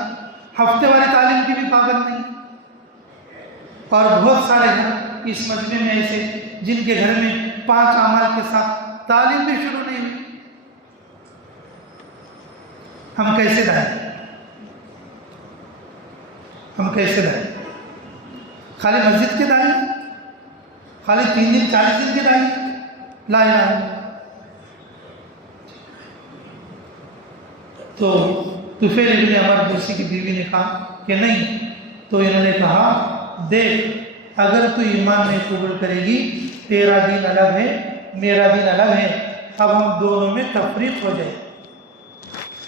ہفتے والی تعلیم کی بھی پابند نہیں، اور بہت سارے گھر اس مجمع میں ایسے جن کے گھر میں 5 اعمال کے ساتھ تعلیم بھی شروع نہیں ہوئی۔ ہم کیسے دائیں؟ ہم کیسے دائیں؟ خالی مسجد کے دائیں؟ خالی 3 دن 40 دن کے دائیں؟ لا الہ الا اللہ۔ تو طفیل ابن عمر دوسی کی بیوی نے کہا کہ نہیں، تو انہوں نے کہا دیکھ اگر تو ایمان نہیں قبول کرے گی، تیرا دین الگ ہے میرا دین الگ ہے، اب ہم دونوں میں تفریق ہو جائے،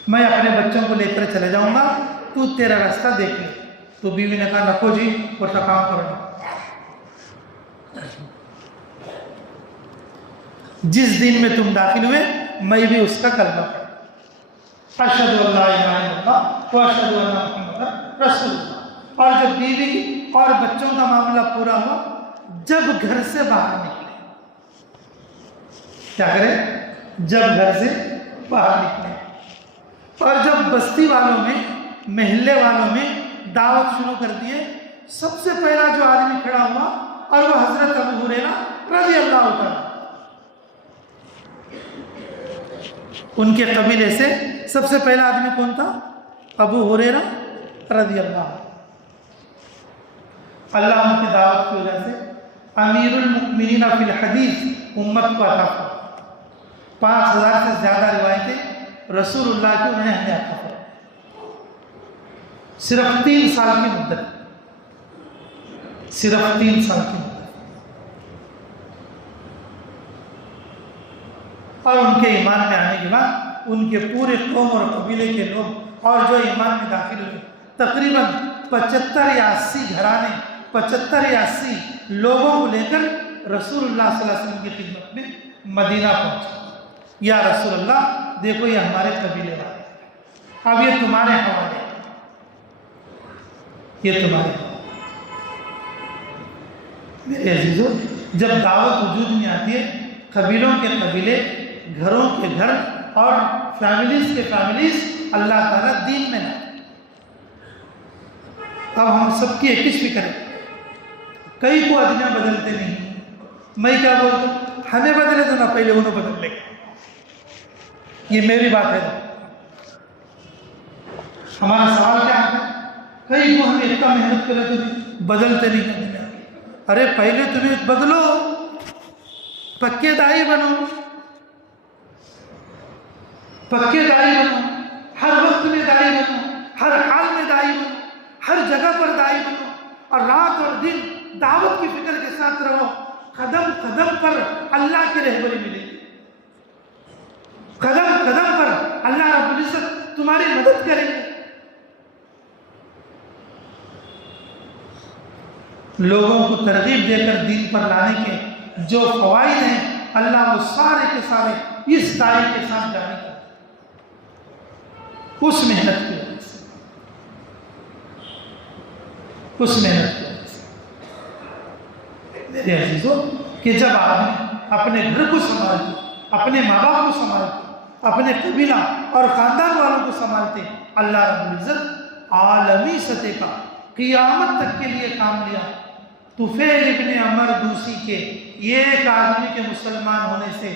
میں اپنے بچوں کو لے کر چلے جاؤں گا، تو تیرا راستہ دیکھ لے۔ تو بیوی نے کہا نکو جی پورا کام کرنا، جس دن میں تم داخل ہوئے میں بھی اس کا کلمہ پڑھا، اشہد ان لا الہ الا اللہ و اشہد ان محمد رسول اللہ۔ اور جب بیوی اور بچوں کا معاملہ پورا ہوا، جب گھر سے باہر نکلے، کیا کرے؟ جب گھر سے باہر نکلے، اور جب بستی والوں میں محلے والوں میں دعوت شروع کر دیے، سب سے پہلا جو آدمی کھڑا ہوا اور وہ حضرت ابو ہریرہ رضی اللہ عنہ، ان کے قبیلے سے سب سے پہلا آدمی کون تھا؟ ابو ہریرہ رضی اللہ عنہ۔ اللہ ان کی دعوت کی وجہ سے امیر المؤمنین فی الحدیث امت کو عطا فرمایا، 5000 سے زیادہ روایتیں رسول اللہ کی انہیں ہمیں عطا فرمائی، صرف 3 سال کی مدت، صرف 3 سال کی مدت۔ اور ان کے ایمان میں آنے کے بعد ان کے پورے قوم اور قبیلے کے لوگ اور جو ایمان میں داخل ہوئے تقریباً 75 یا 80 گھرانے، 75 یا 80 لوگوں کو لے کر رسول اللہ صلی اللہ علیہ وسلم کی خدمت میں مدینہ پہنچے۔ یا رسول اللہ دیکھو یہ ہمارے قبیلے والے، اب یہ تمہارے حوالے، یہ تمہارے حوالے۔ میرے عزیزو، جب دعوت وجود میں آتی ہے، قبیلوں کے قبیلے، گھروں کے گھر اور فیملیز کے فیملیز اللہ تعالیٰ دین میں لاتے۔ اب ہم سب کی ایک ہی فکر ہے، کئی کو ادنا بدلتے نہیں، میں کیا بولتا ہوں ہمیں بدلے تو نہ پہلے انہوں بدل لے، یہ میری بات ہے۔ ہمارا سوال کیا ہے؟ کئی کو ہم اتنا محنت کرے تو بدلتے نہیں، ارے پہلے تمہیں بدلو، پکے دائی بنو، پکے دائی بنو، ہر وقت میں دائی بنو، ہر حال میں دائی بنو، ہر جگہ پر دائی بنو، اور رات اور دن دعوت کی فکر کے ساتھ رہو، قدم قدم پر اللہ کی رہبری ملے گی، قدم قدم پر اللہ رب العزت تمہاری مدد کرے گی۔ لوگوں کو ترغیب دے کر دین پر لانے کے جو فوائد ہیں اللہ وہ سارے کے سارے اس داعی کے ساتھ جاری کرے، اس محنت کی وجہ سے، اس محنت کی وجہ سے۔ میرے عزیزوں کہ جب آدمی اپنے گھر کو سنبھالتے، اپنے ماں باپ کو سنبھالتے، اپنے قبیلہ اور خاندان والوں کو سنبھالتے، اللہ رب العزت عالمی سطح کا قیامت تک کے لیے کام لیا۔ طفیل ابن عمر دوسی کے ایک آدمی کے مسلمان ہونے سے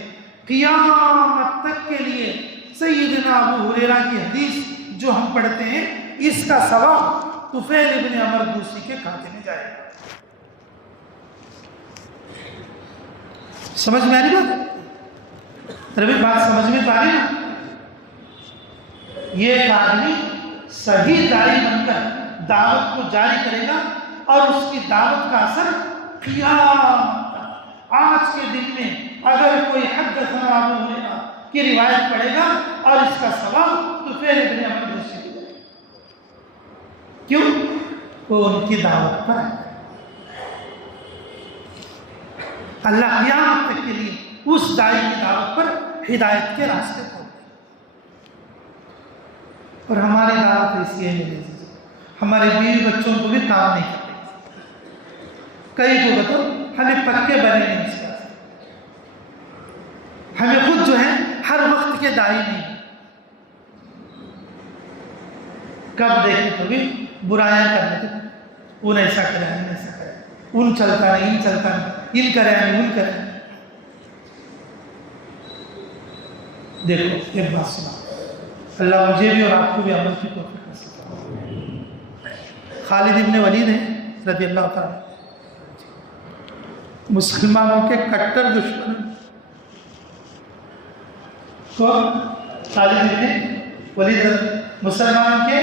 قیامت تک کے لیے سیدنا ابو ہریرہ کی حدیث جو ہم پڑھتے ہیں اس کا ثواب طفیل ابن عمر دوسی کے کھاتے میں جائے گا۔ سمجھ میں آ رہی بات؟ ربی بات سمجھ میں پا رہی نا؟ یہ ایک آدمی صحیح داعی بن کر دعوت کو جاری کرے گا اور اس کی دعوت کا اثر قیامت تک۔ آج کے دن میں اگر کوئی حدثنا ابو ہریرہ کی روایت پڑھے گا اور اس کا ثواب طفیل ابن عمر دوسی کو جائے گا۔ کیوں؟ وہ ان کی دعوت پر ہے۔ اللہ قیامت تک کے لیے اس داعی کی دعوت پر ہدایت کے راستے کھول دے۔ اور ہماری دعوت ایسی ہے میرے عزیزوں، ہمارے بیوی بچوں کو بھی کام نہیں کرتے، کئی کو بتاؤ ہمیں پکے بنے نہیں اس واسطے، ہمیں خود جو ہے ہر وقت کے داعی نہیں، کب دیکھیں تو بھی برائیاں کرنے کے، ان ایسا کرے ہم ایسا کرے، ان چلتا نہیں، ان چلتا نہیں، ان کرے نہیں، ان کرے۔ دیکھو ایک بات سنا، اللہ مجھے بھی اور آپ کو بھی عمل کی توفیق نصیب فرمائے۔ خالد ابن ولید ہیں رضی اللہ تعالیٰ، مسلمانوں کے کٹر دشمن کو، خالد ابن ولید مسلمانوں کے،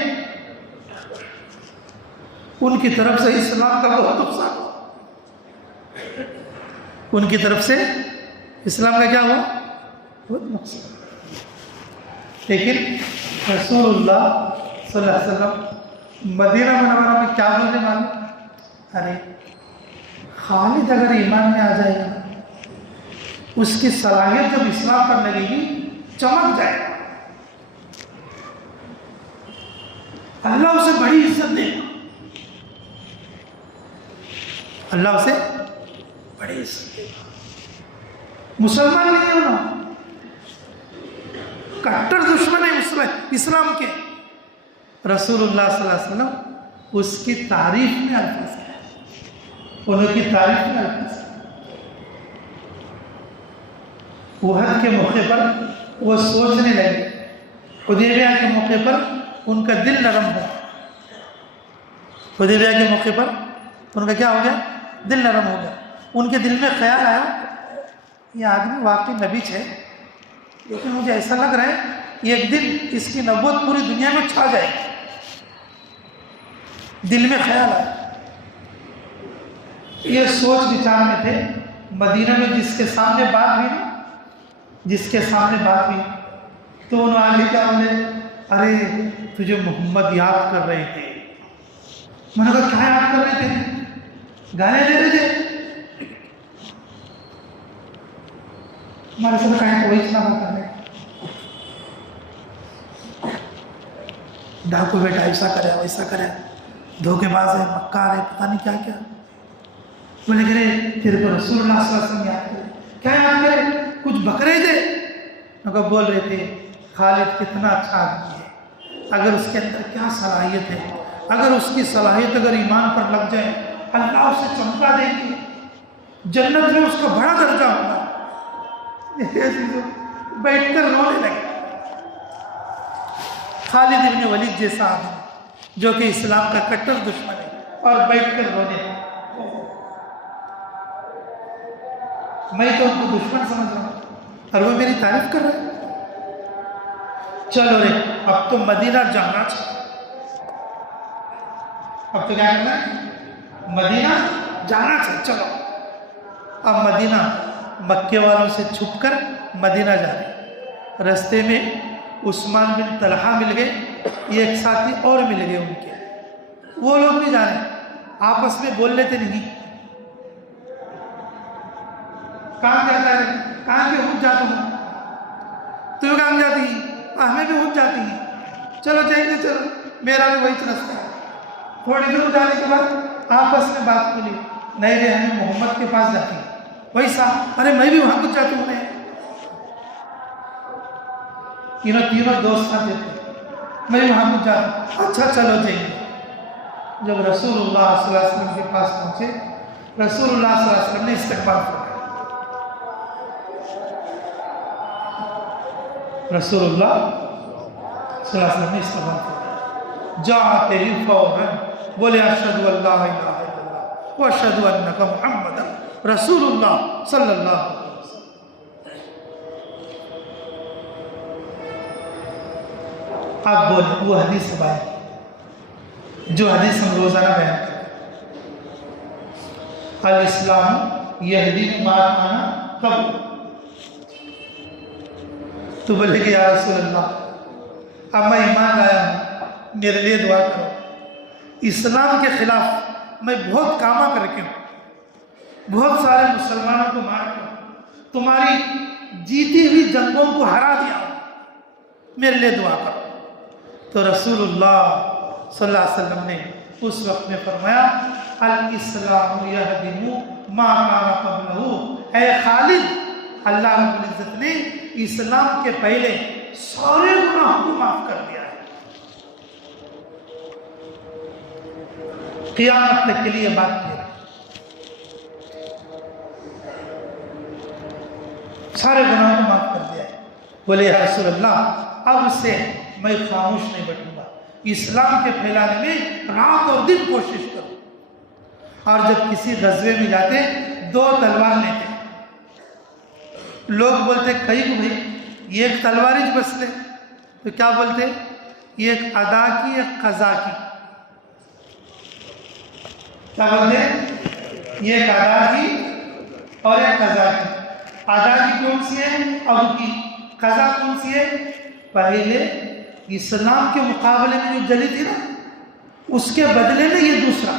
ان کی طرف سے اسلام کا بہت نقصان ہوا، ان کی طرف سے اسلام کا کیا ہوا؟ بہت نقصان۔ لیکن رسول اللہ صلی اللہ علیہ وسلم مدینہ منورہ میں کیا بولنے معلوم؟ ارے خالد اگر ایمان میں آ جائے گا، اس کی صلاحیت جب اسلام پر لگے گی چمک جائے گا، اللہ اسے بڑی عزت دے گا، اللہ اسے بڑی عزت دے گا۔ مسلمان نہیں ہونا، کٹر دشمن ہے اسلام کے، رسول اللہ صلی اللہ علیہ وسلم اس کی تعریف میں الفاظ ہے، انہوں کی تعریف میں الفاظ ہے۔ احد کے موقع پر وہ سوچنے لگے، حدیبیہ کے موقع پر ان کا دل نرم ہو، حدیبیہ کے موقع پر ان کا کیا ہو گیا؟ دل نرم ہو گیا۔ ان کے دل میں خیال آیا یہ آدمی واقعی نبی ہے، لیکن مجھے ایسا لگ رہا ہے ایک دن اس کی نبوت پوری دنیا میں چھا جائے گی۔ دل میں خیال آیا، یہ سوچ بچار میں تھے، مدینہ میں جس کے سامنے بات ہوئی نا، جس کے سامنے بات ہوئی تو انہوں آگے کیا بولے؟ ارے تجھے محمد یاد کر رہے تھے۔ میں نے کہا کیا یاد کر رہے تھے؟ گانے دے رہے تھے؟ ہمارے ساتھ کہیں کوئی اسلام کر رہے، ڈاکو بیٹا ایسا کرے ویسا کرے، دھوکے باز ہے، مکار ہے، پتہ نہیں کیا کیا۔ بولے کہ تیرے کو رسول اللہ صلی اللہ علیہ وسلم یاد کرے۔ کیا یاد کرے؟ کچھ بکرے تھے؟ میں کہا بول رہے تھے خالد کتنا اچھا آدمی ہے، اگر اس کے اندر کیا صلاحیت ہے، اگر اس کی صلاحیت اگر ایمان پر لگ جائے اللہ اسے چمکا دے گی، جنت میں اس کا بڑا درجہ ہوگا۔ بیٹھ کر رونے لگے۔ خالد ابن ولید جیسا آدمی جو کہ اسلام کا کٹر دشمن ہے اور بیٹھ کر رونے لگے۔ میں تو ان کو دشمن سمجھ رہا ہوں اور وہ میری تعریف کر رہے ہیں۔ چلو رے اب تو مدینہ جانا چاہیے، اب تو کیا کرنا ہے؟ مدینہ جانا چاہیے۔ چلو اب مدینہ مکے والوں سے چھپ کر مدینہ جا رہے، رستے میں عثمان بن طلحہ مل گئے، ایک ساتھی اور مل گئے ان کے، وہ لوگ بھی جا رہے ہیں، آپس میں بول لیتے نہیں، کہاں جاتا ہے، کہاں پہ ہٹ جاتا ہوں، تو کہاں جاتی ہیں، ہمیں بھی ہٹ جاتی ہیں، چلو جائیں گے، چلو میرا بھی وہی رستہ ہے۔ تھوڑی دور جانے کے بعد آپس میں بات کھلی، نہیں رے ہمیں محمد کے پاس جاتی ہیں، وہی صاحب، ارے میں بھی وہاں کچھ جاتی ہوں، تینوں دوست ساتھ دیتے، میں بھی وہاں کچھ جاتا ہوں، اچھا چلو جائیں گے۔ جب رسول اللہ صلی اللہ علیہ وسلم کے پاس پہنچے، رسول اللہ صلی اللہ علیہ وسلم نے استقبال کیا، رسول اللہ صلی اللہ علیہ وسلم نے استقبال کیا، جاءت تیری فوراً بولے اشہد ان لا الہ الا اللہ واشہد انک محمد رسول اللہ صلی اللہ علیہ وسلم۔ آپ بولے وہ حدیث بات جو حدیث ہم روزانہ بیان کرتے ہیں، الاسلام یہدی ما کان قبل، تو بولے کہ یا رسول اللہ اب میں ایمان لایا ہوں، میرے لیے دعا کرو، اسلام کے خلاف میں بہت کامہ کر کے ہوں، بہت سارے مسلمانوں کو مار کے ہوں، تمہاری جیتی ہوئی جنگوں کو ہرا دیا ہوں، میرے لیے دعا کرو۔ تو رسول اللہ صلی اللہ علیہ وسلم نے اس وقت میں فرمایا الاسلام یہدم ما کان قبلہ، اے خالد، اللہ رب العزت نے اسلام کے پہلے سارے گناہوں کو معاف کر دیا ہے، قیامت تک کے لیے بات کہہ رہے، سارے گناہوں کو معاف کر دیا ہے۔ بولے یا رسول اللہ اب سے میں خاموش نہیں بیٹھوں گا، اسلام کے پھیلانے میں رات اور دن کوشش کروں، اور جب کسی غزوے میں جاتے 2 تلوار لیتے، لوگ بولتے کئی کو بھائی ایک تلوار ہی بس لے، تو کیا بولتے، ایک ادا کی ایک قضا کی، کیا بولتے، ایک ادا کی اور ایک قضا کی، ادا کی کون سی ہے، اب کی، قضا کون سی ہے، پہلے اسلام کے مقابلے میں جو جلی تھی نا اس کے بدلے میں یہ دوسرا،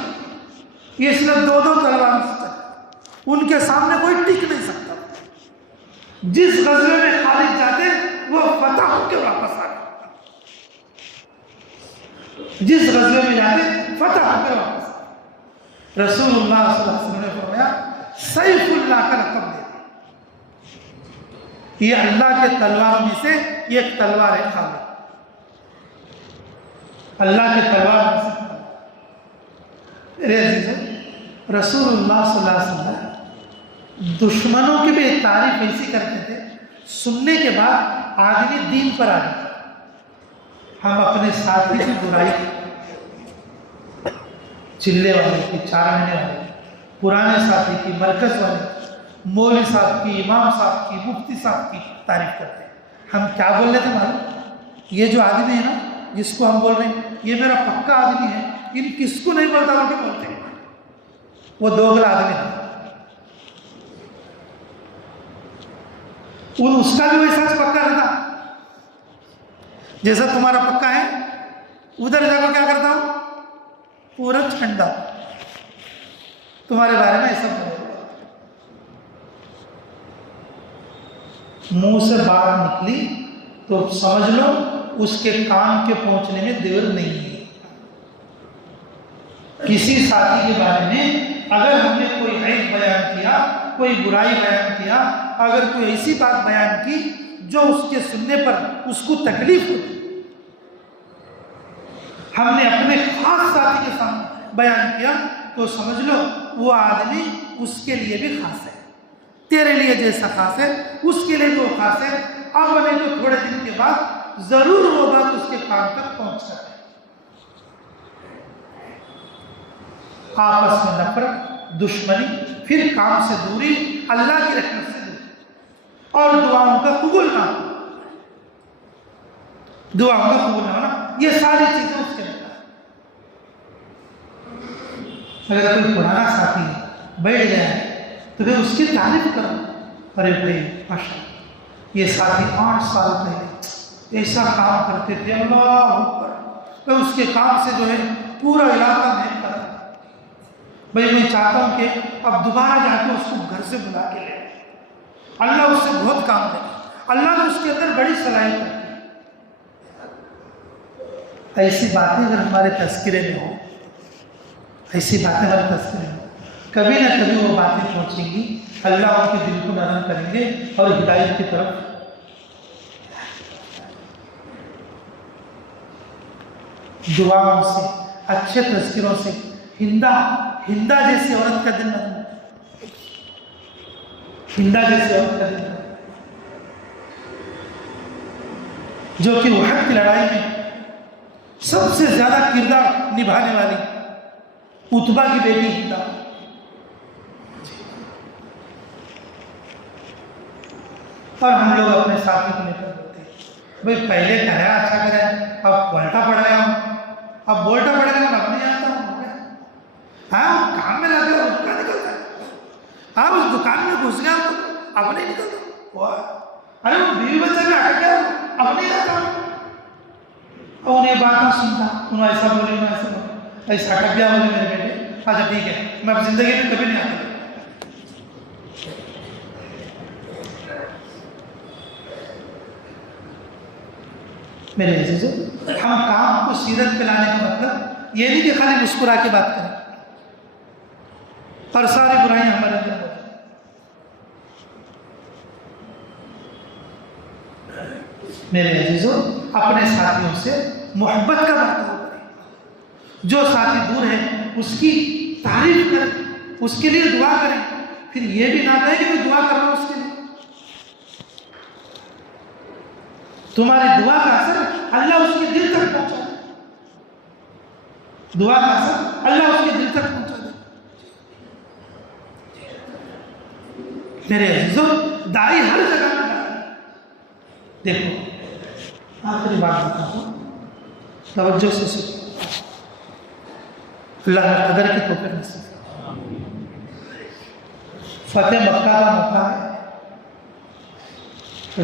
یہ صرف 2 تلوار سے، ان کے سامنے کوئی ٹک نہیں سکتا، جس غزوے میں خالد جاتے وہ فتح ہو کے واپس آ گئے، جس غزوے میں جاتے فتح ہو کے واپس آ گئے۔ رسول اللہ صلی اللہ علیہ وسلم نے فرمایا سیف اللہ کا لقب دے، یہ اللہ کے تلواروں میں سے ایک تلوار ہے خالد، اللہ کے تلوار میں سے۔ میرے عزیزو، رسول اللہ صلی اللہ علیہ وسلم دشمنوں کی بھی تعریف ایسی کرتے تھے، سننے کے بعد آدمی دین پر آ جاتا۔ ہم اپنے ساتھی کی برائی، چلے والے کی، 4 مہینے والے، پرانے ساتھی کی، مرکز والے، مولوی صاحب کی، امام صاحب کی، مفتی صاحب کی تعریف کرتے ہیں۔ ہم کیا بول رہے تھے معلوم، یہ جو آدمی ہے نا جس کو ہم بول رہے ہیں یہ میرا پکا آدمی ہے، ان کس کو نہیں بولتا ان کے بولتے ہیں، وہ دوغلا آدمی ہے، اس کا بھی ویسا پکا رہتا جیسا تمہارا پکا ہے، ادھر جا کر کیا کرتا ہوں، پورا ٹھنڈا تمہارے بارے میں ایسا بولے، منہ سے بات نکلی تو سمجھ لو اس کے کان کے پہنچنے میں دیر نہیں ہے۔ کسی ساتھی کے بارے میں اگر ہم نے کوئی عیب بیان کیا، کوئی برائی بیان کیا، اگر کوئی ایسی بات بیان کی جو اس کے سننے پر اس کو تکلیف ہوتی، ہم نے اپنے خاص ساتھی کے سامنے بیان کیا تو سمجھ لو وہ آدمی اس کے لیے بھی خاص ہے، تیرے لیے جیسا خاص ہے اس کے لیے بھی وہ خاص ہے، اب نہیں تو تھوڑے دن کے بعد ضرور وہ بات اس کے کان تک پہنچ جائے۔ آپس میں نفرت، دشمنی، پھر کام سے دوری، اللہ کی رحمت سے دوری، اور دعاؤں کا قبول نہ ہونا، دعاؤں کا قبول نہ ہونا، یہ ساری چیزیں اس کے اندر۔ اگر کوئی پرانا ساتھی بیٹھ گیا ہے تو پھر اس کی تعریف کرو. ارے بھائی ماشاء اللہ یہ ساتھی 8 سال پہلے ایسا کام کرتے تھے، اللہ اکبر. میں اس کے کام سے جو ہے پورا علاقہ نہیں کرتا. بھائی میں چاہتا ہوں کہ اب دوبارہ جا کے اس کو گھر سے بلا کے لے. اللہ اس سے بہت کام دے گا، اللہ نے اس کے اندر بڑی صلاحیت رکھی. ایسی باتیں اگر ہمارے تذکرے میں ہوں، ایسی باتیں ہمارے تذکرے میں کبھی نہ کبھی وہ باتیں پہنچیں گی، اللہ ان کے دل کو نرم کریں گے اور ہدایت کی طرف. دعاؤں سے، اچھے تذکروں سے. ہندا جیسی عورت کا دل نرم، ہندا جیسی عورت کا دل نرم، جو کہ احد کی لڑائی میں سب سے زیادہ کردار نبھانے والی عتبہ کی بیٹی ہندا. اور ہم لوگ اپنے ساتھی کو لے کر بولتے ہیں بھائی پہلے کہا اچھا کرے، اب بولٹا پڑ گیا ہوں، اب بولٹا پڑ گیا اب نہیں آتا ہوں. ہاں کام میں رہتے ہو دکان نکلتا ہے، ہاں اس دکان میں گھس گیا ہوں اب نہیں نکلتا. ارے وہ بیوی بچہ بھی اٹک گیا اب نہیں رہتا ہوں. اور انہیں بات نہ سنتا، انہوں ایسا بولے انہوں ایسا بولے، ایسا اٹک گیا بولے میرے بیٹے اچھا ٹھیک ہے میں اب زندگی میں کبھی نہیں آتا. میرے عزیزو، ہم کام کو سیرت پہ لانے کا مطلب یہ نہیں کہ خالی مسکرا کے بات کریں اور ساری برائیاں ہمارے اندر ہو جائیں. میرے عزیزو، اپنے ساتھیوں سے محبت کا برتاؤ کریں. جو ساتھی دور ہے اس کی تعریف کریں، اس کے لیے دعا کریں. پھر یہ بھی نہ کہیں کہ میں دعا کر رہا ہوں اس کے لیے. تمہاری دعا کا اثر اللہ اس کے دل تک پہنچا دے. دعا کا اثر اللہ اس کے دل تک پہنچا دے. میرے عزیزو، داعی ہر جگہ میں داعی. دیکھو آخری بات بتا ہوں، توجہ سے سنو. اللہ نے قدر کی توفیق نصیب. فتح مکہ کا موقع ہے،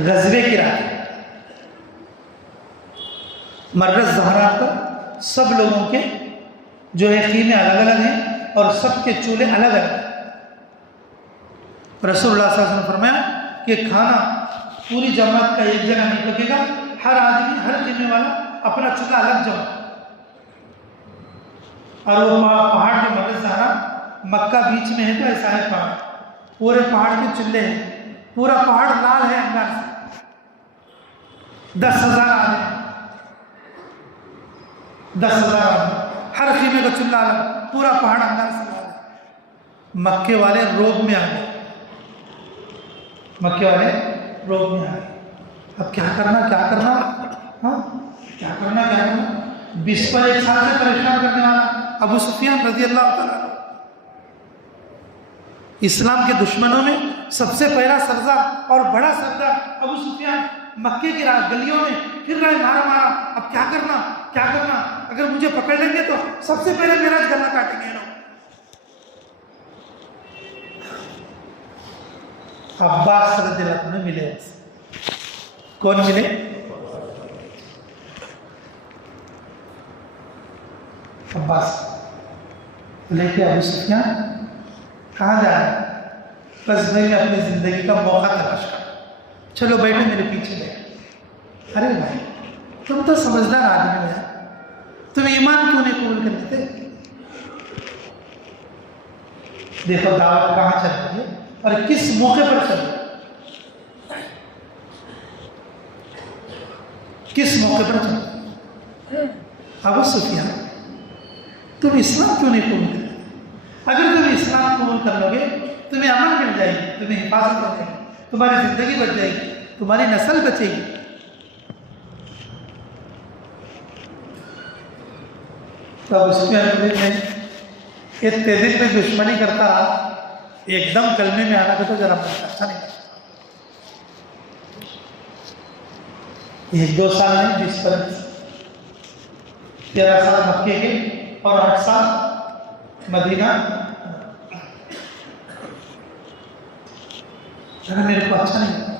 غزوے کی رات. مررت زہرات پر سب لوگوں کے جو ہے خیمے الگ الگ ہیں اور سب کے چولہے الگ الگ ہیں. رسول اللہ صلی اللہ علیہ وسلم نے فرمایا کہ کھانا پوری جماعت کا ایک جگہ نہیں پکے گا، ہر آدمی ہر خیمے والا اپنا چولہا الگ جمع. اور وہ پہاڑ جو مررت زہرات مکہ بیچ میں ہے تو ایسا ہے پہاڑ، پورے پہاڑ کے چولہے ہیں، پورا پہاڑ لال ہے انگار سے. 10,000 آدمی، 10,000 آدمی، ہر خیمے کا چولہا الگ، پورا پہاڑ اندر سے لال ہے. مکے والے روب میں آ گئے، مکے والے روب میں آ گئے. اب کیا کرنا ہاں کیا کرنا 20 پر 1 سال سے پریشان کرنے والا ابو سفیان رضی اللہ تعالیٰ، اسلام کے دشمنوں میں سب سے پہلا سردار اور بڑا سردار ابو سفیان مکے کی گلیوں میں پھر رہے مارا. اب کیا کرنا اگر مجھے پکڑ لیں گے تو سب سے پہلے میرا گلا کاٹیں گے. عباس رضی اللہ عنہ ملے. کون ملے؟ عباس. لے کے ابو سفیان کہاں جا رہے؟ بس بھائی میں اپنی زندگی کا موقع تلاش کر. چلو بیٹھو میرے پیچھے بیٹھو. ارے بھائی تم تو سمجھدار آدمی ہو یار، تم ایمان کیوں نہیں قبول کر لیتے؟ دیکھو دعوت کہاں چل رہی ہے اور کس موقع پر چل رہی ہے، کس موقع پر چل رہی ہے. ابو سفیان تم اسلام کیوں نہیں قبول کر لیتے؟ اگر تم اسلام قبول کر لو گے تمہیں امن مل جائے گی، تمہیں حفاظت ہو جائے گی، تمہاری زندگی بچ جائے گی، تمہاری نسل بچے گی. تو اب اس میں اتنے دن میں دشمنی کرتا رہا، ایک دم کلمے میں آنا تو ذرا اچھا نہیں لگتا. 1-2 سال نہیں، 20 پر 13 سال مکے کے اور 8 سال مدینہ. ذرا میرے کو اچھا نہیں لگا.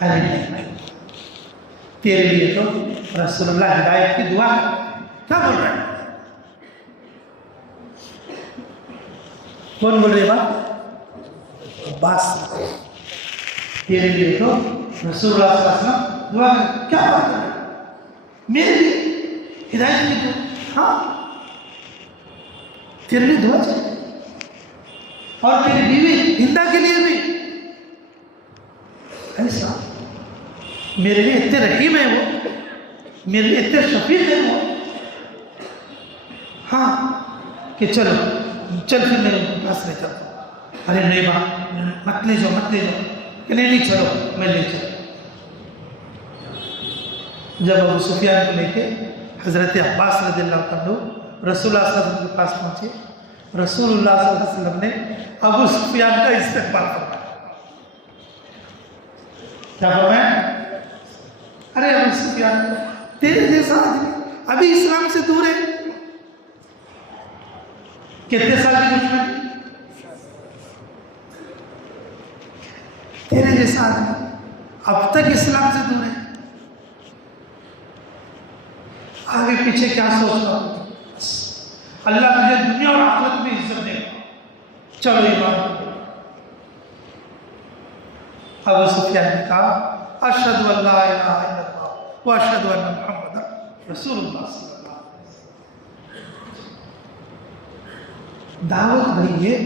ارے نہیں, تیرے لیے تو رسول اللہ ہدایت کی دعا ہے. کیا بول رہا ہے؟ کون بول رہے بات؟ عباس. تیرے لیے تو رسول اللہ صلی اللہ علیہ وسلم دعا کریں. کیا بات ہے؟ میرے لیے ہدایت کی دعا؟ ہاں, تیرے لیے دعا چاہیے, اور تیری بیوی ہندا کے لیے بھی ایسا. میرے لیے اتنے رحیم ہے وہ, میرے لیے اتنے شفیق ہے وہ. ہاں کہ چلو چل پھر میرے پاس لے چلو. ارے نہیں باپ, مت لے جاؤ مت لے جاؤ. کہ نہیں چلو میں لے چلو. جب ابو سفیان کو لے کے حضرت عباس رضی اللہ عنہ رسول اللہ صلی اللہ علیہ وسلم کے پاس پہنچے, رسول اللہ صلی اللہ علیہ وسلم نے ابو سفیان کا استقبال فرمایا. کیا فرمایا؟ ارے ابو سفیان, تیرے جیسا آدمی ابھی اسلام سے دور ہے. کتنے سال کی دشمنی؟ تیرے جیسا آدمی اب تک اسلام سے دور ہے. آگے پیچھے کیا سوچ رہا ہوں؟ اللہ تجھے دنیا اور آخرت میں عزت دے گا. چلو یہ بات. ابو سفیان نے کہا اشہد ان لا الہ الا اللہ واشہد ان محمد رسول اللہ صلی اللہ علیہ وسلم. دعوت بھائی یہ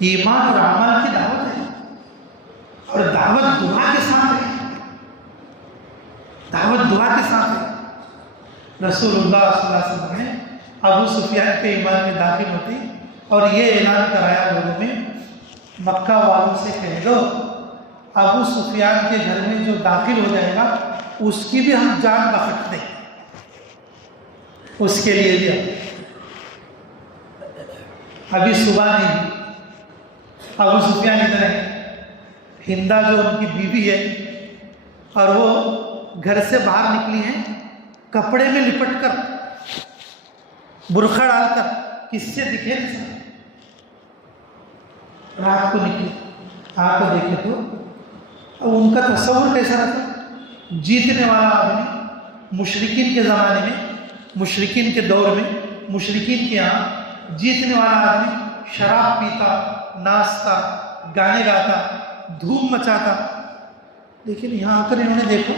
ایمان اور عمل کی دعوت ہے, اور دعوت دعا کے ساتھ ہے. دعوت دعا کے ساتھ ہے. رسول اللہ صلی اللہ علیہ وسلم نے ابو سفیان کے ایمان میں داخل ہوتی اور یہ اعلان کرایا لوگوں میں, مکہ والوں سے کہہ دو ابو سفیان کے گھر میں جو داخل ہو جائے گا اس کی بھی ہم جان بخش دیں, اس کے لیے بھی. ابھی صبح نہیں, ابو سفیان ادھر ہے, ہندا جو ان کی بیوی ہے اور وہ گھر سے باہر نکلی ہیں کپڑے میں لپٹ کر, برقع ڈال کر, کس سے دکھے نہیں سکتے. رات کو نکلی, آ کر دیکھے تو اب ان کا تصور کیسا رہتا؟ جیتنے والا آدمی مشرکین کے زمانے میں, مشرکین کے دور میں, مشرکین کے یہاں جیتنے والا آدمی شراب پیتا, ناچتا, گانے گاتا, دھوم مچاتا. لیکن یہاں آ کر انہوں نے دیکھا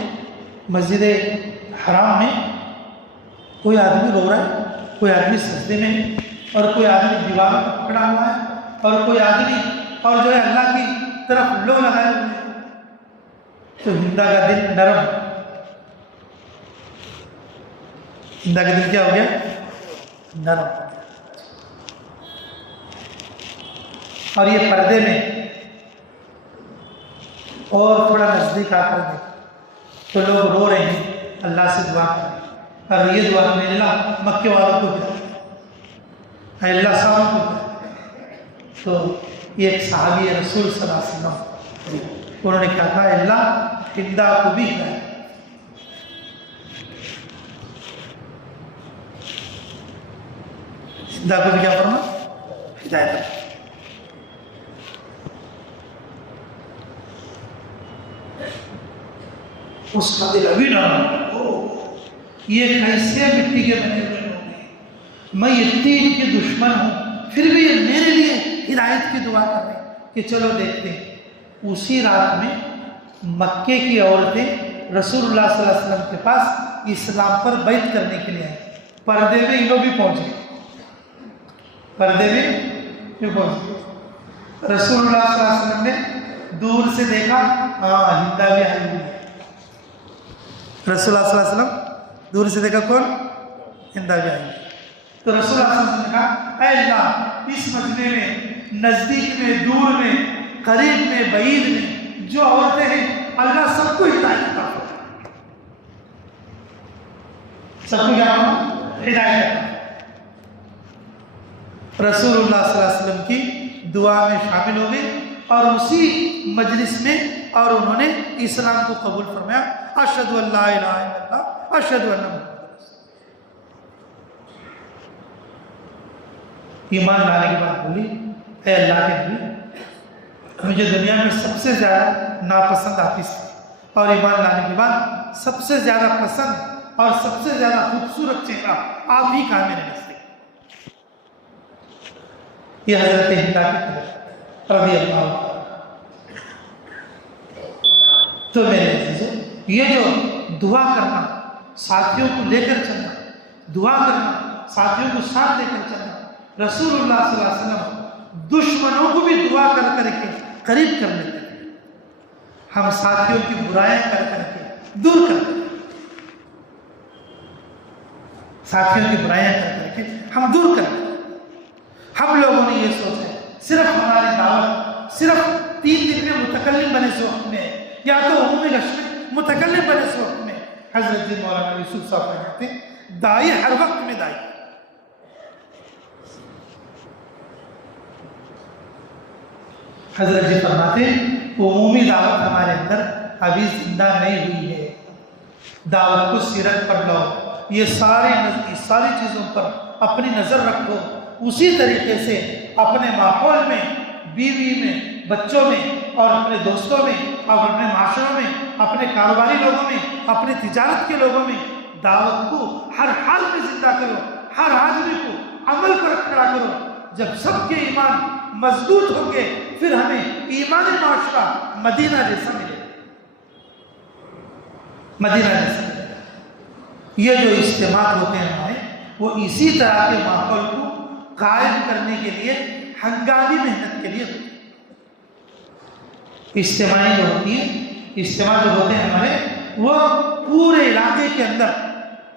مسجد حرام میں کوئی آدمی رو رہا ہے, کوئی آدمی سجدے میں ہے, اور کوئی آدمی دیوار پر پکڑا ہوا ہے, اور کوئی آدمی اور جو ہے اللہ کی طرف لو لگائے ہوئے ہیں. تو ہندا کا دل نرم, ہندا کا دل کیا ہو گیا؟ نرم. اور یہ پردے میں اور تھوڑا نزدیک آ کر دیکھا تو لوگ رو رہے ہیں, اللہ سے دعا کریں, اور یہ دعا کریں اللہ مکے والوں کو دے, اللہ صاحب کو دے. تو یہ ایک صحابی رسول صلی اللہ علیہ وسلم, انہوں نے کیا کہا, اللہ ہندا کو بھی ہے. ہندا کو بھی کیا فرما؟ ہدایت. اس کا دل ابھی نہ یہ کیسے مٹی کے بنے ہوئے لوگ ہیں, میں اتنی ان کے دشمن ہوں پھر بھی یہ میرے لیے ہدایت کی دعا کر رہے ہیں کہ چلو دیکھتے ہیں. اسی رات میں مکے کی عورتیں رسول اللہ صلی اللہ علیہ وسلم کے پاس اسلام پر بیعت کرنے کے لیے آئیں. پردے میں یہ لوگ بھی پہنچ گئے, پردے میں بھی پہنچ گئے. رسول اللہ صلی اللہ علیہ وسلم نے دور سے دیکھا, ہاں ہندا بھی آئی ہوئی ہے. رسول اللہ صلی اللہ علیہ وسلم دور سے دیکھا, کون؟ ہندا بھی آئی. تو رسول اللہ صلی اللہ علیہ وسلم نے کہا اے اللہ اس مجمع میں نزدیک میں, دور میں, قریب میں, بعید میں جو عورتیں ہیں اللہ سب کو ہدایت عطا فرما, سب کو کیا ہدایت. رسول اللہ صلی اللہ علیہ وسلم کی دعا میں شامل ہو گئے اور اسی مجلس میں اور انہوں نے اسلام کو قبول فرمایا. اشہد ان لا الہ الا اللہ اشہد ان محمد رسول اللہ. ایمان لانے کے بعد بولی اے اللہ کے نبی مجھے دنیا میں سب سے زیادہ ناپسند حافظ تھے، اور ایمان لانے کے بعد سب سے زیادہ پسند اور سب سے زیادہ خوبصورت چہرہ آپ ہی کا میرے نزدیک۔ یہ حضرت ہندا کی طرف رضی اللہ عنہ۔ تو میرے عزیزو، یہ جو دعا کرنا، ساتھیوں کو لے کر چلنا، دعا کرنا، ساتھیوں کو ساتھ لے کر چلنا، رسول اللہ صلی اللہ علیہ وسلم دشمنوں کو بھی دعا کر کر کے قریب کر لیتے ہیں، ہم ساتھیوں کی برائیاں کر کر کے دور کر دیتے ہیں، ساتھیوں کی برائیاں کر کر کے ہم دور کر دیتے ہیں۔ ہم لوگوں نے یہ سوچا ہے صرف ہماری دعوت صرف 3 دن میں متکلم بنے سے وقت میں، یا تو عمومی رشم میں متکلم بنے سے وقت میں۔ حضرت جی مولانا یوسف صاحب کہتے ہیں دائی ہر وقت میں دائی۔ حضرت جی فرماتے ہیں عمومی دعوت ہمارے اندر ابھی زندہ نہیں ہوئی ہے، دعوت کو سیرت پر لاؤ، یہ ساری چیزوں پر اپنی نظر رکھو، اسی طریقے سے اپنے ماحول میں، بیوی میں، بچوں میں اور اپنے دوستوں میں اور اپنے معاشروں میں، اپنے کاروباری لوگوں میں، اپنے تجارت کے لوگوں میں دعوت کو ہر حال میں زندہ کرو، ہر آدمی کو عمل پر کھڑا کرو۔ جب سب کے ایمان مضبوط ہوں گے پھر ہمیں ایمانی معاشرہ مدینہ جیسا ملے، مدینہ جیسا ملے۔ یہ جو اجتماع ہوتے ہیں ہمارے، وہ اسی طرح کے ماحول کو قائم کرنے کے لیے ہنگامی محنت کے لیے ہوتی ہے۔ اجتماعی جو ہوتی ہے، اجتماع جو ہوتے ہیں ہمارے، وہ پورے علاقے کے اندر،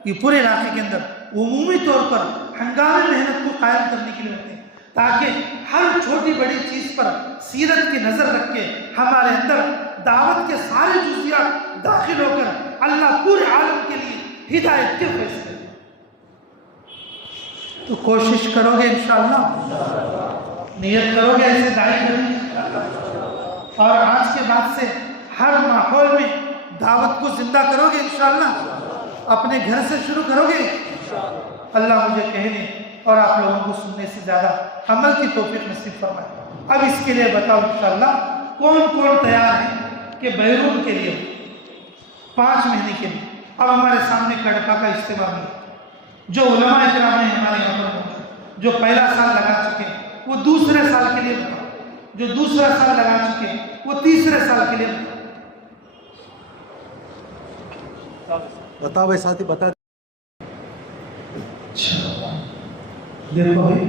یہ پورے علاقے کے اندر عمومی طور پر ہنگامی محنت کو قائم کرنے کے لیے ہوتے ہیں، تاکہ ہر چھوٹی بڑی چیز پر سیرت کی نظر رکھ کے ہمارے اندر دعوت کے سارے جزیات داخل ہو کر اللہ پورے عالم کے لیے ہدایت کے فیصلے۔ تو کوشش کرو گے انشاءاللہ، نیت کرو گے ایسے داعی کریں گے، اور آج کے بعد سے ہر ماحول میں دعوت کو زندہ کرو گے انشاءاللہ، اپنے گھر سے شروع کرو گے۔ اللہ مجھے کہنے اور آپ لوگوں کو سننے سے زیادہ عمل کی توفیق نصیب فرمائے۔ اب اس کے لیے بتاؤ انشاءاللہ کون کون تیار ہے کہ بیرون کے لیے 5 مہینے کے لیے اب ہمارے سامنے کڑپا کا اجتماع ہے، جو علماء اکرام ہیں ہمارے یہاں پر موجود، جو پہلا سال لگا چکے وہ دوسرے سال کے لیے بتاؤ، جو دوسرا سال لگا چکے وہ تیسرے سال کے لیے بتاؤ بھائی ساتھی بتا۔ اچھا دیکھو بھائی،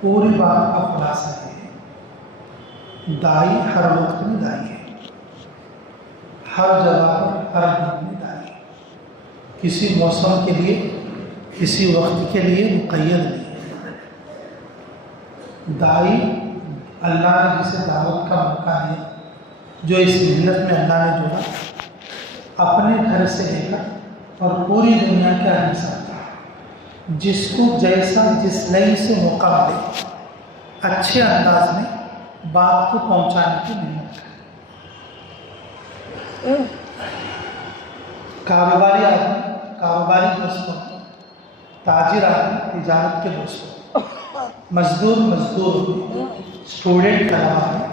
پوری بات کا خلاصہ ہے، دائی ہر وقت میں دائی ہے، ہر جگہ پر ہر دن میں دائی ہے، کسی موسم کے لیے کسی وقت کے لیے مقید نہیں ہے۔ دائی اللہ نے جسے دعوت کا موقع دیا، جو اس محنت میں اللہ نے جوڑا، اپنے گھر سے لے کر اور پوری دنیا کے ہر انسان، جس کو جیسا جس لائن سے موقع ملے اچھے انداز میں بات کو پہنچانے کی محنت کرے۔ کاروباری آدمی کاروباری دوستوں، تاجر آدمی تجارت کے دوستوں، مزدور اسٹوڈنٹ علماء میں،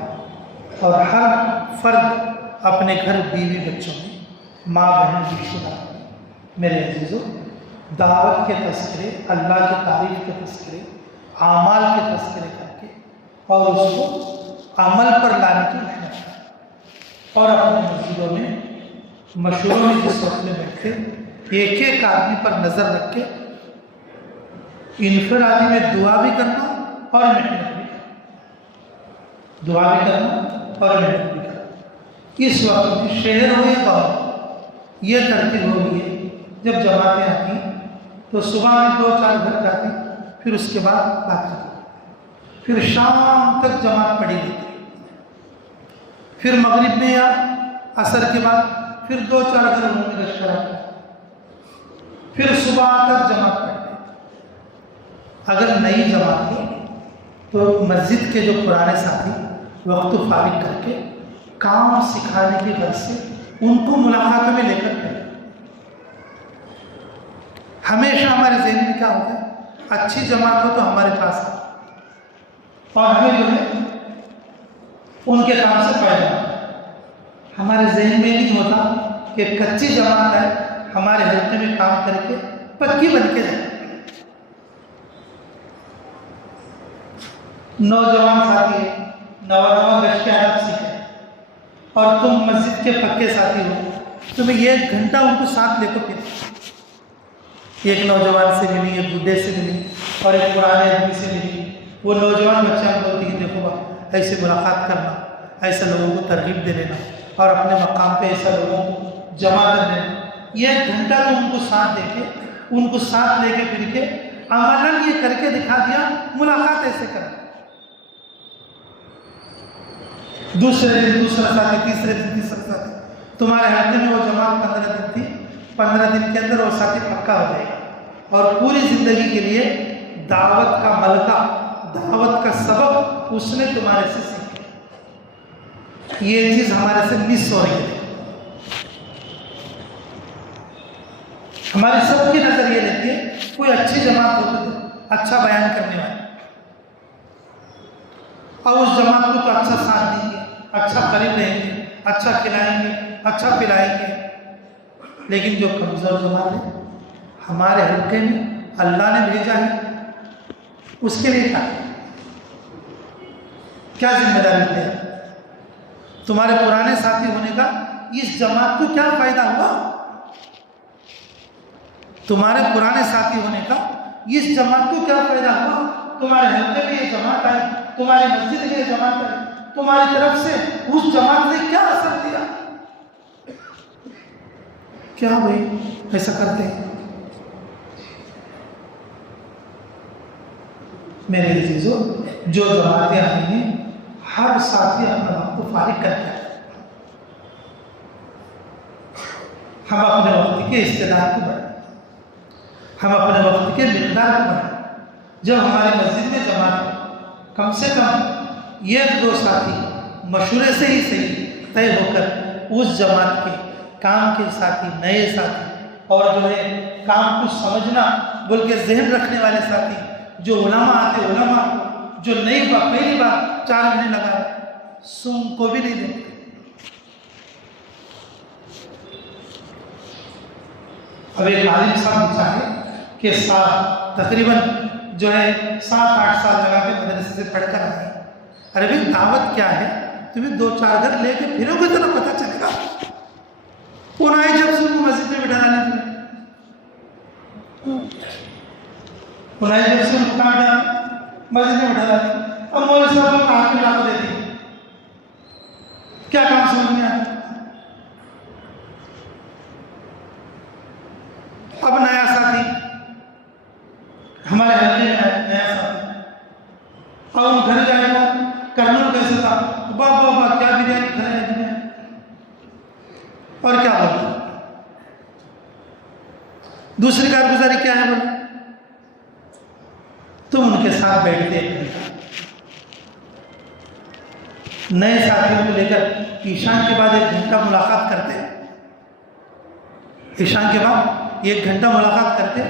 اور ہر فرد اپنے گھر بیوی بچوں میں، ماں بہن رشتہ دار میں۔ میرے عزیزو، دعوت کے تذکرے، اللہ کی تعریف کے تذکرے، اعمال کے تذکرے کر کے اور اس کو عمل پر لانے کی محنت کریں، اور اپنے مسجدوں میں مشوروں میں جس وقت میں بیٹھے ایک ایک آدمی پر نظر رکھ کے انفرادی میں دعا بھی کرنا اور محنت بھی کرنا، دعا بھی کرنا اور محنت بھی کرنا۔ اس وقت میں شہر ہو یا گاؤں، یہ ترتیب ہو گئی ہے، جب جماعتیں آتی ہیں تو صبح میں 2-4 گھر جاتے ہیں، پھر اس کے بعد رات کو، پھر شام تک جماعت پڑی رہتی ہے، پھر مغرب میں یا عصر کے بعد پھر 2-4 گھر انہوں نے گشت کرا، پھر صبح تک جماعت پڑی۔ اگر نئی جماعت ہے تو مسجد کے جو پرانے ساتھی وقت فارغ کر کے کام سکھانے کی غرض سے ان کو ملاقات میں لے کر کریں۔ ہمیشہ ہمارے ذہن میں کیا ہوتا ہے، اچھی جماعت ہو تو ہمارے پاس ہے، اور ہمیں جو ہے ان کے کام سے فائدہ ہوتا ہے۔ ہمارے ذہن میں نہیں ہوتا کہ کچی جماعت ہے ہمارے حلقے میں کام کر کے پکی بن کے جائے۔ نوجوان ساتھی ہے، نواں گشت عرب سیکھے اور تم مسجد کے پکے ساتھی ہو، تمہیں 1 گھنٹہ ان کو ساتھ لے کو پھر ایک نوجوان سے ملی، ایک بڈھے سے ملی اور ایک پرانے آدمی سے ملی۔ وہ نوجوان بچہ بولتی کہ دیکھو ایسے ملاقات کرنا، ایسے لوگوں کو ترغیب دے لینا اور اپنے مقام پہ ایسا لوگوں کو جمع کر لینا۔ 1 گھنٹہ تو ان کو ساتھ دے کے، ان کو ساتھ لے کے پھر کے عملاً یہ کر کے دکھا دیا ملاقات ایسے کرنا۔ دوسرے دن دوسرا ساتھی، تیسرے دن تیسرا ساتھی، تمہارے حلقے میں وہ جماعت 15 دن تھی، 15 دن کے اندر وہ ساتھی پکا ہو جائے گا اور پوری زندگی کے لیے دعوت کا ملکہ، دعوت کا سبق اس نے تمہارے سے سیکھا۔ یہ چیز ہمارے سے مس ہو رہی ہے۔ ہماری سب کی نظر یہ رہتی ہے کوئی اچھی جماعت ہوتی تو اچھا بیان کرنے والی، اور اس جماعت کو تو اچھا ساتھ دیں گے، اچھا قریب رہیں گے، اچھا کھلائیں گے، اچھا پلائیں گے۔ لیکن جو کمزور جماعت ہے ہمارے حلقے میں اللہ نے بھیجا ہے، اس کے لیے کیا ذمہ داری ہے؟ تمہارے پرانے ساتھی ہونے کا اس جماعت کو کیا فائدہ ہوا؟ تمہارے پرانے ساتھی ہونے کا اس جماعت کو کیا فائدہ ہوا؟ تمہارے حلقے میں یہ جماعت آئی، تمہاری مسجد میں یہ جماعت آئی، تمہاری طرف سے اس جماعت نے کیا اثر دیا؟ کیا بھائی ایسا کرتے ہیں؟ میرے عزیزو، جو جماعتیں آئی ہیں ہر ساتھی اپنا وقت کو فارغ کرتا ہے۔ ہم اپنے وقت کے استعداد کو بڑھائیں، ہم اپنے وقت کے مقدار کو بڑھائیں۔ جب ہماری مسجد میں جماعت ہو، کم سے کم 1-2 ساتھی مشورے سے ہی صحیح طے ہو کر اس جماعت کے کام کے ساتھی، نئے ساتھی اور جو ہے کام کو سمجھنا بول کے ذہن رکھنے والے ساتھی، جو علماء آتے علماء کو، جو نئی بار پہلی بار 4 مہینے لگا سن کو بھی نہیں دیتے۔ اب ایک عالم صاحب چاہے کہ تقریباً جو ہے 7-8 سال لگا کے مدرسے سے پڑھ کر آئے، ارے بھائی دعوت کیا ہے؟ تمہیں 2-4 گھر لے کے پھرو گے تو نہ پتہ چلے گا۔ کون آئے جب سن کو مسجد میں بٹھا ڈالے تمہیں؟ کون آئے جب سن کو کہاں ڈالا؟ مسجد میں بٹھا ڈالے۔ اب مولوی صاحب کو آپ کی لاکھ دیتی ہے، کیا کام سمجھ میں آتا؟ اب نیا ساتھی ہمارے حلقے میں نیا ساتھی، اور وہ گھر جائے گا، کرنول کیسے تھا، بابا کیا بریانی کھائے ہیں اور کیا بولتا، دوسری کارگزاری کیا ہے بولے؟ تم ان کے ساتھ بیٹھتے نئے ساتھیوں کو لے کر عشاء کے بعد 1 گھنٹہ ملاقات کرتے، عشاء کے بعد 1 گھنٹہ ملاقات کرتے۔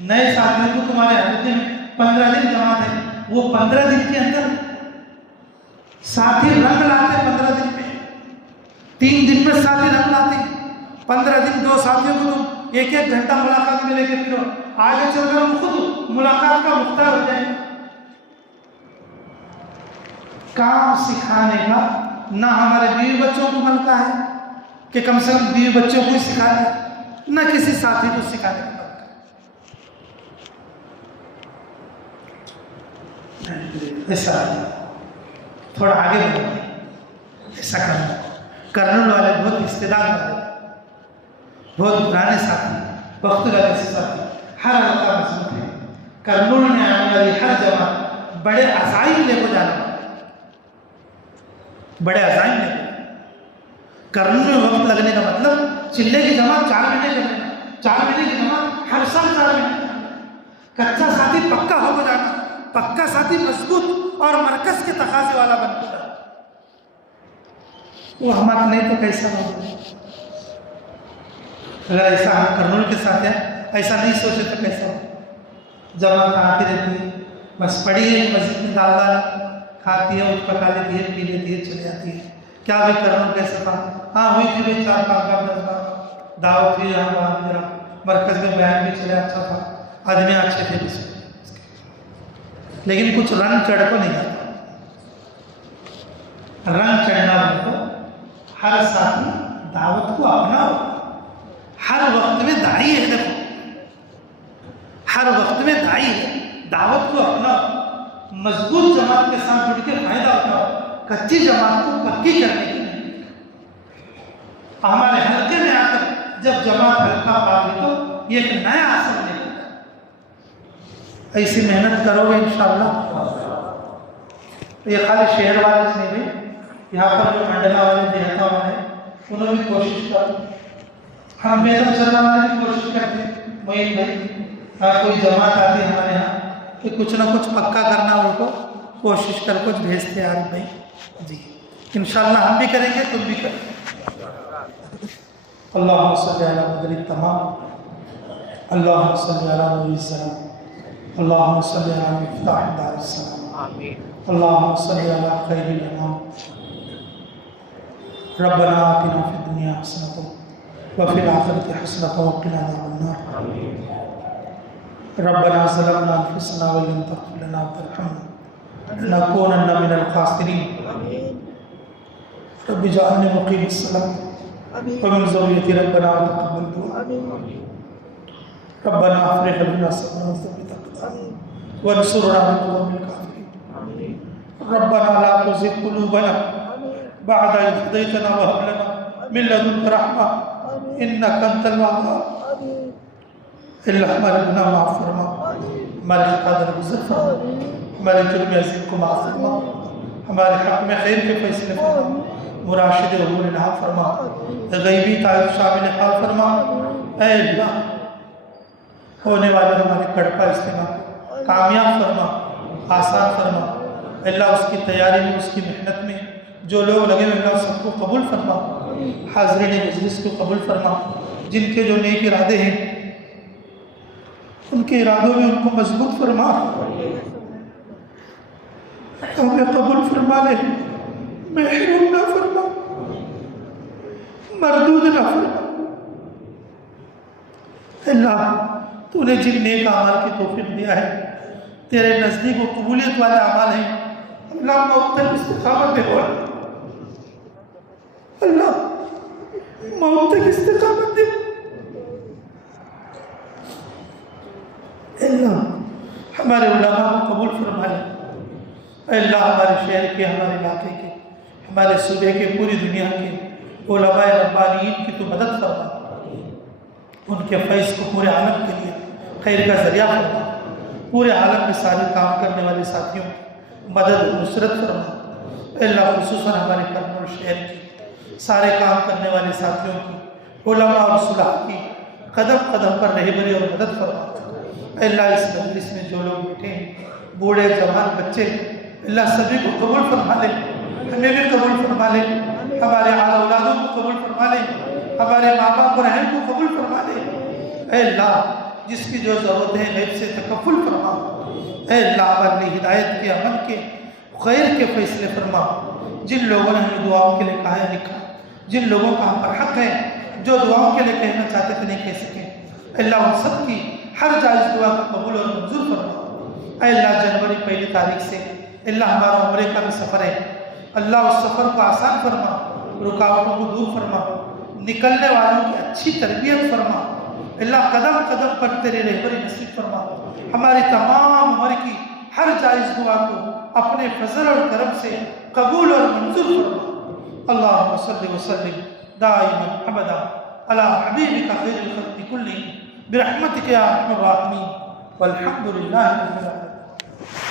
نئے ساتھیوں کو تمہارے حلقے میں 15 دن جماعت ہے، وہ 15 دن کے اندر ساتھی رنگ لاتے، 15 دن میں 3 دن میں ساتھی رنگ لاتے، 15 دن 2 ساتھیوں کو تم 1-1 گھنٹہ ملاقات میں لے کے پھرو، آگے چل کر ہم خود ملاقات کا مختار ہو جائیں۔ کام سکھانے کا نہ ہمارے بیوی بچوں کو ملتا ہے کہ کم سے کم بیوی بچوں کو ہی سکھا دیں، نہ کسی ساتھی کو سکھانے کا ملتا ہے۔ ایسا تھوڑا آگے بڑھیں، ایسا کرنا۔ کرنول والے بہت استعداد والے، بہت پرانے ساتھی، وقت لگے ساتھی، ہر علاقہ مضبوط ہے۔ کرنول میں آنے والی ہر جماعت بڑے عزائم لے کو جانے والا، بڑے عزائم لے کو۔ کرنول میں وقت لگنے کا مطلب چلے کی جماعت 4 مہینے کر لینا، 4 مہینے کی جماعت ہر سال 4 مہینے کرنا۔ کچا ساتھی پکا ہو کو جانا، پکا ساتھی مضبوط اور مرکز کے تقاضے والا بن کو جانا۔ وہ ہمارا نہیں تو کیسا ہوگا؟ اگر ایسا ہم کرنول کے ساتھ ہیں، ایسا نہیں سوچے تو کیسا ہو؟ جماعت آتی رہتی ہے، بس پڑھی ہے مسجد میں ڈال کھاتی ہے، اٹھ پکا لیتی ہے، پی لیتی ہے، چلی جاتی ہے. کیا بھی کر رہا ہوں، کیسے تھا؟ ہاں ہوئی تھی بھائی 4-5 10 دعوت تھی یہاں بات میرا مرکز میں بیان بھی چلے، اچھا تھا، آدمی اچھے تھے بس. لیکن کچھ رنگ چڑھ کو نہیں آتا. رنگ چڑھنا ہو تو ہر ساتھی دعوت کو اپناؤ. ہر وقت میں داعی ہے، دیکھو ہر وقت میں داعی ہے، دعوت کو اپناؤ. مضبوط جماعت کے ساتھ جڑ کے فائدہ اٹھاؤ، کچی جماعت کو پکی کرنے کی نہیں. ہمارے حلقے میں آ کر جب جماعت حلقہ پا لی تو یہ ایک نیا اثر لے گا. ایسی محنت کرو گے انشاءاللہ. یہ خالی شہر والے سے نہیں بھی، یہاں پر جو منڈلا والے دیہتا والے انہوں نے بھی کوشش کر. ہم بیدم چلنے والے بھی کوشش کرتے ہیں. معین بھائی کوئی جماعت آتی ہے ہمارے یہاں کہ کچھ نہ کچھ پکا کرنا، ان کو کوشش کر کچھ بھیجتے ہیں. عارف بھائی جی انشاءاللہ ہم بھی کریں گے، تم بھی کریں. اللہم صلی علی بدر التمام، اللہم صلی علی نور السلام، اللہم صلی علی مفتاح دار السلام، اللہم صلی علی خیر الانام. ربنا آتنا فی الدنیا حسنۃ وفی الآخرۃ حسنۃ وقنا عذاب النار. ربنا ظلمنا انفسنا وان لم تغفر لنا وترحمنا لنكونن من الخاسرین. رب اجعلنی مقیم الصلاۃ ومن ذریتی ربنا وتقبل دعاء. ربنا افرغ علينا صبرا وثبت اقدامنا وانصرنا على القوم الكافرين. ربنا لا تزغ قلوبنا بعد إذ هديتنا وهب لنا من لدنك رحمة إنك أنت الوهاب. اللہ ہمارے گناہ معاف فرما، ہمارے قدر گزر فرما، ہمارے جرم عظیم کو معاف فرما، ہمارے حق میں خیر کے فیصلے فرما، مراشد امور انعام فرما، غیبی تائب شامل حال فرما. اے اللہ ہونے والے ہمارے کڑپا اجتماع کو کامیاب فرما، آسان فرما. اللہ اس کی تیاری میں، اس کی محنت میں جو لوگ لگے ہوئے اللہ سب کو قبول فرما. حاضرین مجلس کو قبول فرما. جن کے جو نیک ارادے ہیں ان کے ارادوں میں ان کو مضبوط فرما. ہمیں قبول فرما لے، محروم نہ فرما، مردود نہ فرما. اللہ تو نے جن نیک اعمال کی توفیق دیا ہے، تیرے نزدیک و قبولیت والے اعمال ہیں، اللہ موت تک استقامت دے. اللہ موت تک استقامت دے. اللہ ہمارے علماء کو قبول فرما لے. اے اللہ ہمارے شہر کے، ہمارے علاقے کے، ہمارے صوبے کے، پوری دنیا کے علماء ربانیین کی تو مدد فرما. ان کے فیض کو پورے عالم کے لیے خیر کا ذریعہ فرما. پورے عالم میں سارے کام کرنے والے ساتھیوں کی مدد و نصرت فرما. اے اللہ خصوصاً ہمارے کرنول شہر کی سارے کام کرنے والے ساتھیوں کی، علماء اور صلاح کی قدم قدم پر رہبری اور مدد فرما. اے اللہ اس مجلس میں جو لوگ بیٹھے ہیں، بوڑھے جوان بچے، اللہ سبھی کو قبول فرما لے. ہمیں بھی قبول فرما لے، ہمارے اولادوں کو قبول فرما لے، ہمارے ماں باپ اور اہل کو قبول فرما لے. اے اللہ جس کی جو ضرورت ہے غیب سے تکفل فرما. اے اللہ ہمارے لیے ہدایت کے، امن کے، خیر کے فیصلے فرما. جن لوگوں نے ہمیں دعاؤں کے لیے کہا ہے لکھا، جن لوگوں کا ہم پر حق ہے، جو دعاؤں کے لیے کہنا چاہتے تھے نہیں کہہ سکے، اللہ ان سب کی ہر جائز دعا کو قبول اور منظور فرما. اے اللہ جنوری 1 تاریخ سے اللہ ہمارا عمرے کا بھی سفر ہے، اللہ اس سفر کو آسان فرما، رکاوٹوں کو دور فرما، نکلنے والوں کی اچھی تربیت فرما. اللہ قدم قدم پر تیری رہبری نصیب فرما. ہماری تمام عمر کی ہر جائز دعا کو اپنے فضل اور کرم سے قبول اور منظور فرما. اللہم صلی وسلم دائما ابدا علی حبیبک خیر الخلق کلہم برحمتک یا ارحم الراحمین والحمد للہ رب العالمین.